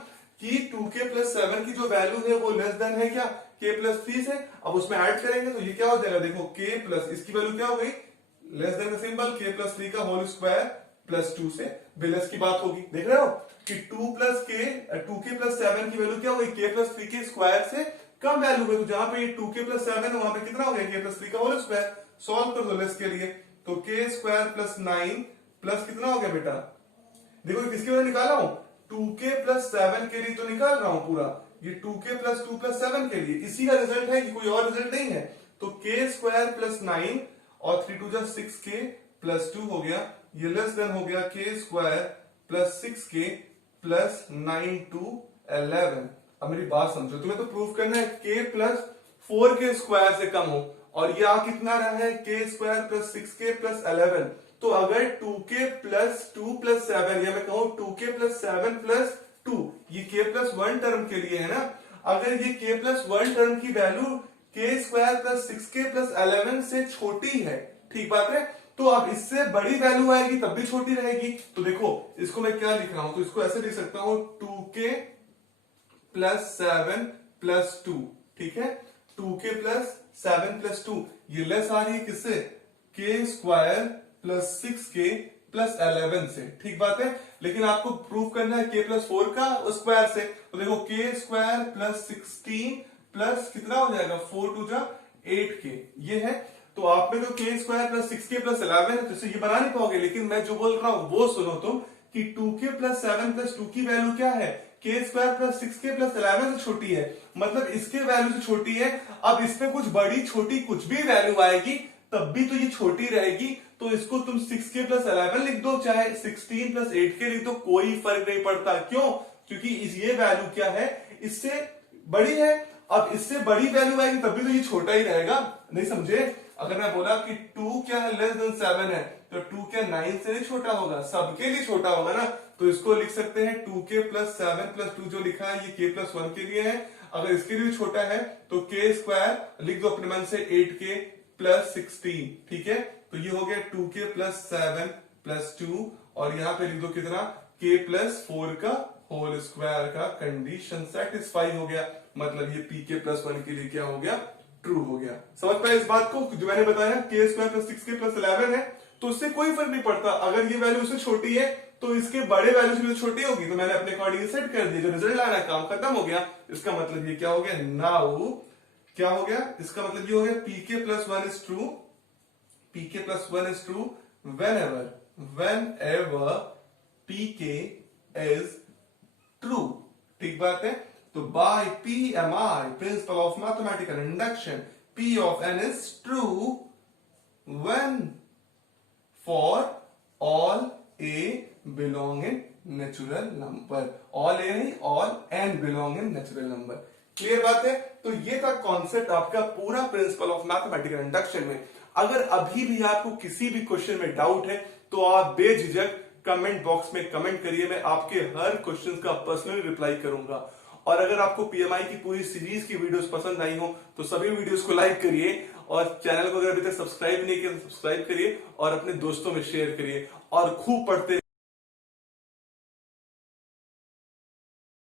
कि 2k प्लस 7 की जो वैल्यू है वो लेस देन है क्या, k प्लस 3 से। अब उसमें ऐड करेंगे तो ये क्या हो जाएगा, देखो k प्लस इसकी वैल्यू क्या हो गई, लेस देन का सिंबल, k प्लस 3 का होल स्क्वायर प्लस 2 से बिलेस की बात होगी। देख रहे हो कि 2k प्लस 7 की वैल्यू क्या हो गई, k प्लस 3 के स्क्वायर से कम वैल्यू है। तो जहां पे 2k प्लस 7 है वहां पे कितना हो गया, k प्लस 3 का होल स्क्वायर। सॉल्व कर दो लेस के लिए, तो k स्क्वायर प्लस 9 प्लस कितना हो गया बेटा, देखो किसकी वजह निकाला हूं, 2k प्लस 7 के लिए तो निकाल रहा हूं पूरा, ये 2k प्लस 2 प्लस 7 के लिए, इसी का रिजल्ट है कि कोई और रिजल्ट नहीं है। तो k स्क्वायर प्लस 9 और 3 2 6k प्लस 2 हो गया, ये लेस देन हो गया k square plus 6k plus 9 to 11। अब मेरी बात समझो, तुम्हें तो प्रूफ करना है k प्लस 4 के स्क्वायर से कम हो, और ये कितना रहा है, k square plus 6k plus 11। तो अगर 2k प्लस 2 प्लस 7 या मैं कहूं 2k प्लस 7 प्लस 2, ये k प्लस 1 टर्म के लिए है ना, अगर ये k प्लस 1 टर्म की value k square plus 6k plus 11 से छोटी है, ठीक बात है, तो अब इससे बड़ी वैल्यू आएगी तब भी छोटी रहेगी। तो देखो इसको मैं क्या लिख रहा हूं, तो इसको ऐसे लिख सकता हूं 2k प्लस 7 प्लस 2, ठीक है। 2k प्लस 7 प्लस 2 ये लेस आ रही है किससे, k square plus 6k plus 11 से, ठीक बात है। लेकिन आपको प्रूव करना है k प्लस 4 का स्क्वायर से, तो देखो k स्क्वायर प्लस 16 प्लस कितना हो जाएगा, 4 टू जा 8k, ये है। तो आप में तो k square plus 6k plus 11 है, तो ये बना नहीं पाओगे, लेकिन मैं जो बोल रहा हूं वो सुनो तुम कि 2k प्लस 7 प्लस 2 की वैल्यू क्या है, k square plus 6k plus 11 से छोटी है, मतलब इसके वैल्यू से छोटी है। अब इसमें कुछ बड़ी छोटी कुछ भी वैल्यू आएगी तब भी तो ये छोटी रहेगी, तो इसको तुम 6k प्लस 11 लिख दो, चाहे 16 प्लस 8k लिख दो, कोई फर्क नहीं पड़ता। क्यों, क्योंकि ये वैल्यू क्या है, इससे बड़ी है। अब इससे बड़ी वैल्यू आएगी तब भी तो ये छोटा ही रहेगा, नहीं समझे। अगर मैं बोला कि 2 क्या है, लेस देन 7 है, तो 2 क्या 9 से नहीं छोटा होगा, सबके लिए छोटा होगा ना। तो इसको लिख सकते हैं 2k प्लस 7 प्लस 2 जो लिखा है ये k प्लस 1 के लिए है। अगर इसके लिए छोटा है तो k स्क्वायर लिख दो अपने मन से 8k प्लस 16, ठीक है। तो ये हो गया 2k प्लस 7 प्लस 2, और यहाँ पे लिख दो कितना, k प्लस 4 का होल स्क्वायर का कंडीशन सेटिस्फाई हो गया, मतलब ये pk प्लस 1 के लिए क्या हो गया, ट्रू हो गया। समझ पाए इस बात को, जो मैंने बताया k square plus 6k plus 11 है, तो उससे कोई फर्क नहीं पड़ता। अगर ये वैल्यू उससे छोटी है तो इसके बड़े वैल्यू से भी छोटी होगी, तो मैंने अपने अकॉर्डिंग सेट कर दिया, जो रिजल्ट लाना है काम खत्म हो गया। इसका मतलब ये क्या हो गया, नाउ क्या हो गया, इसका मतलब ये हो गया pk plus 1 is true, pk plus 1 is true whenever pk is true, ठीक बात है। तो by PMI, principle of mathematical induction, P of n is true when for all a belong in natural number, all a नहीं all n belong in natural number। Clear बात है। तो ये था कॉन्सेप्ट आपका पूरा प्रिंसिपल ऑफ मैथमेटिकल इंडक्शन में। अगर अभी भी आपको किसी भी क्वेश्चन में डाउट है तो आप बेझिझक कमेंट बॉक्स में कमेंट करिए, मैं आपके हर क्वेश्चन का पर्सनली रिप्लाई करूंगा। और अगर आपको पीएमआई की पूरी सीरीज की वीडियोस पसंद आई हो तो सभी वीडियोस को लाइक करिए और चैनल को अगर अभी तक सब्सक्राइब नहीं किया तो सब्सक्राइब करिए और अपने दोस्तों में शेयर करिए और खूब पढ़ते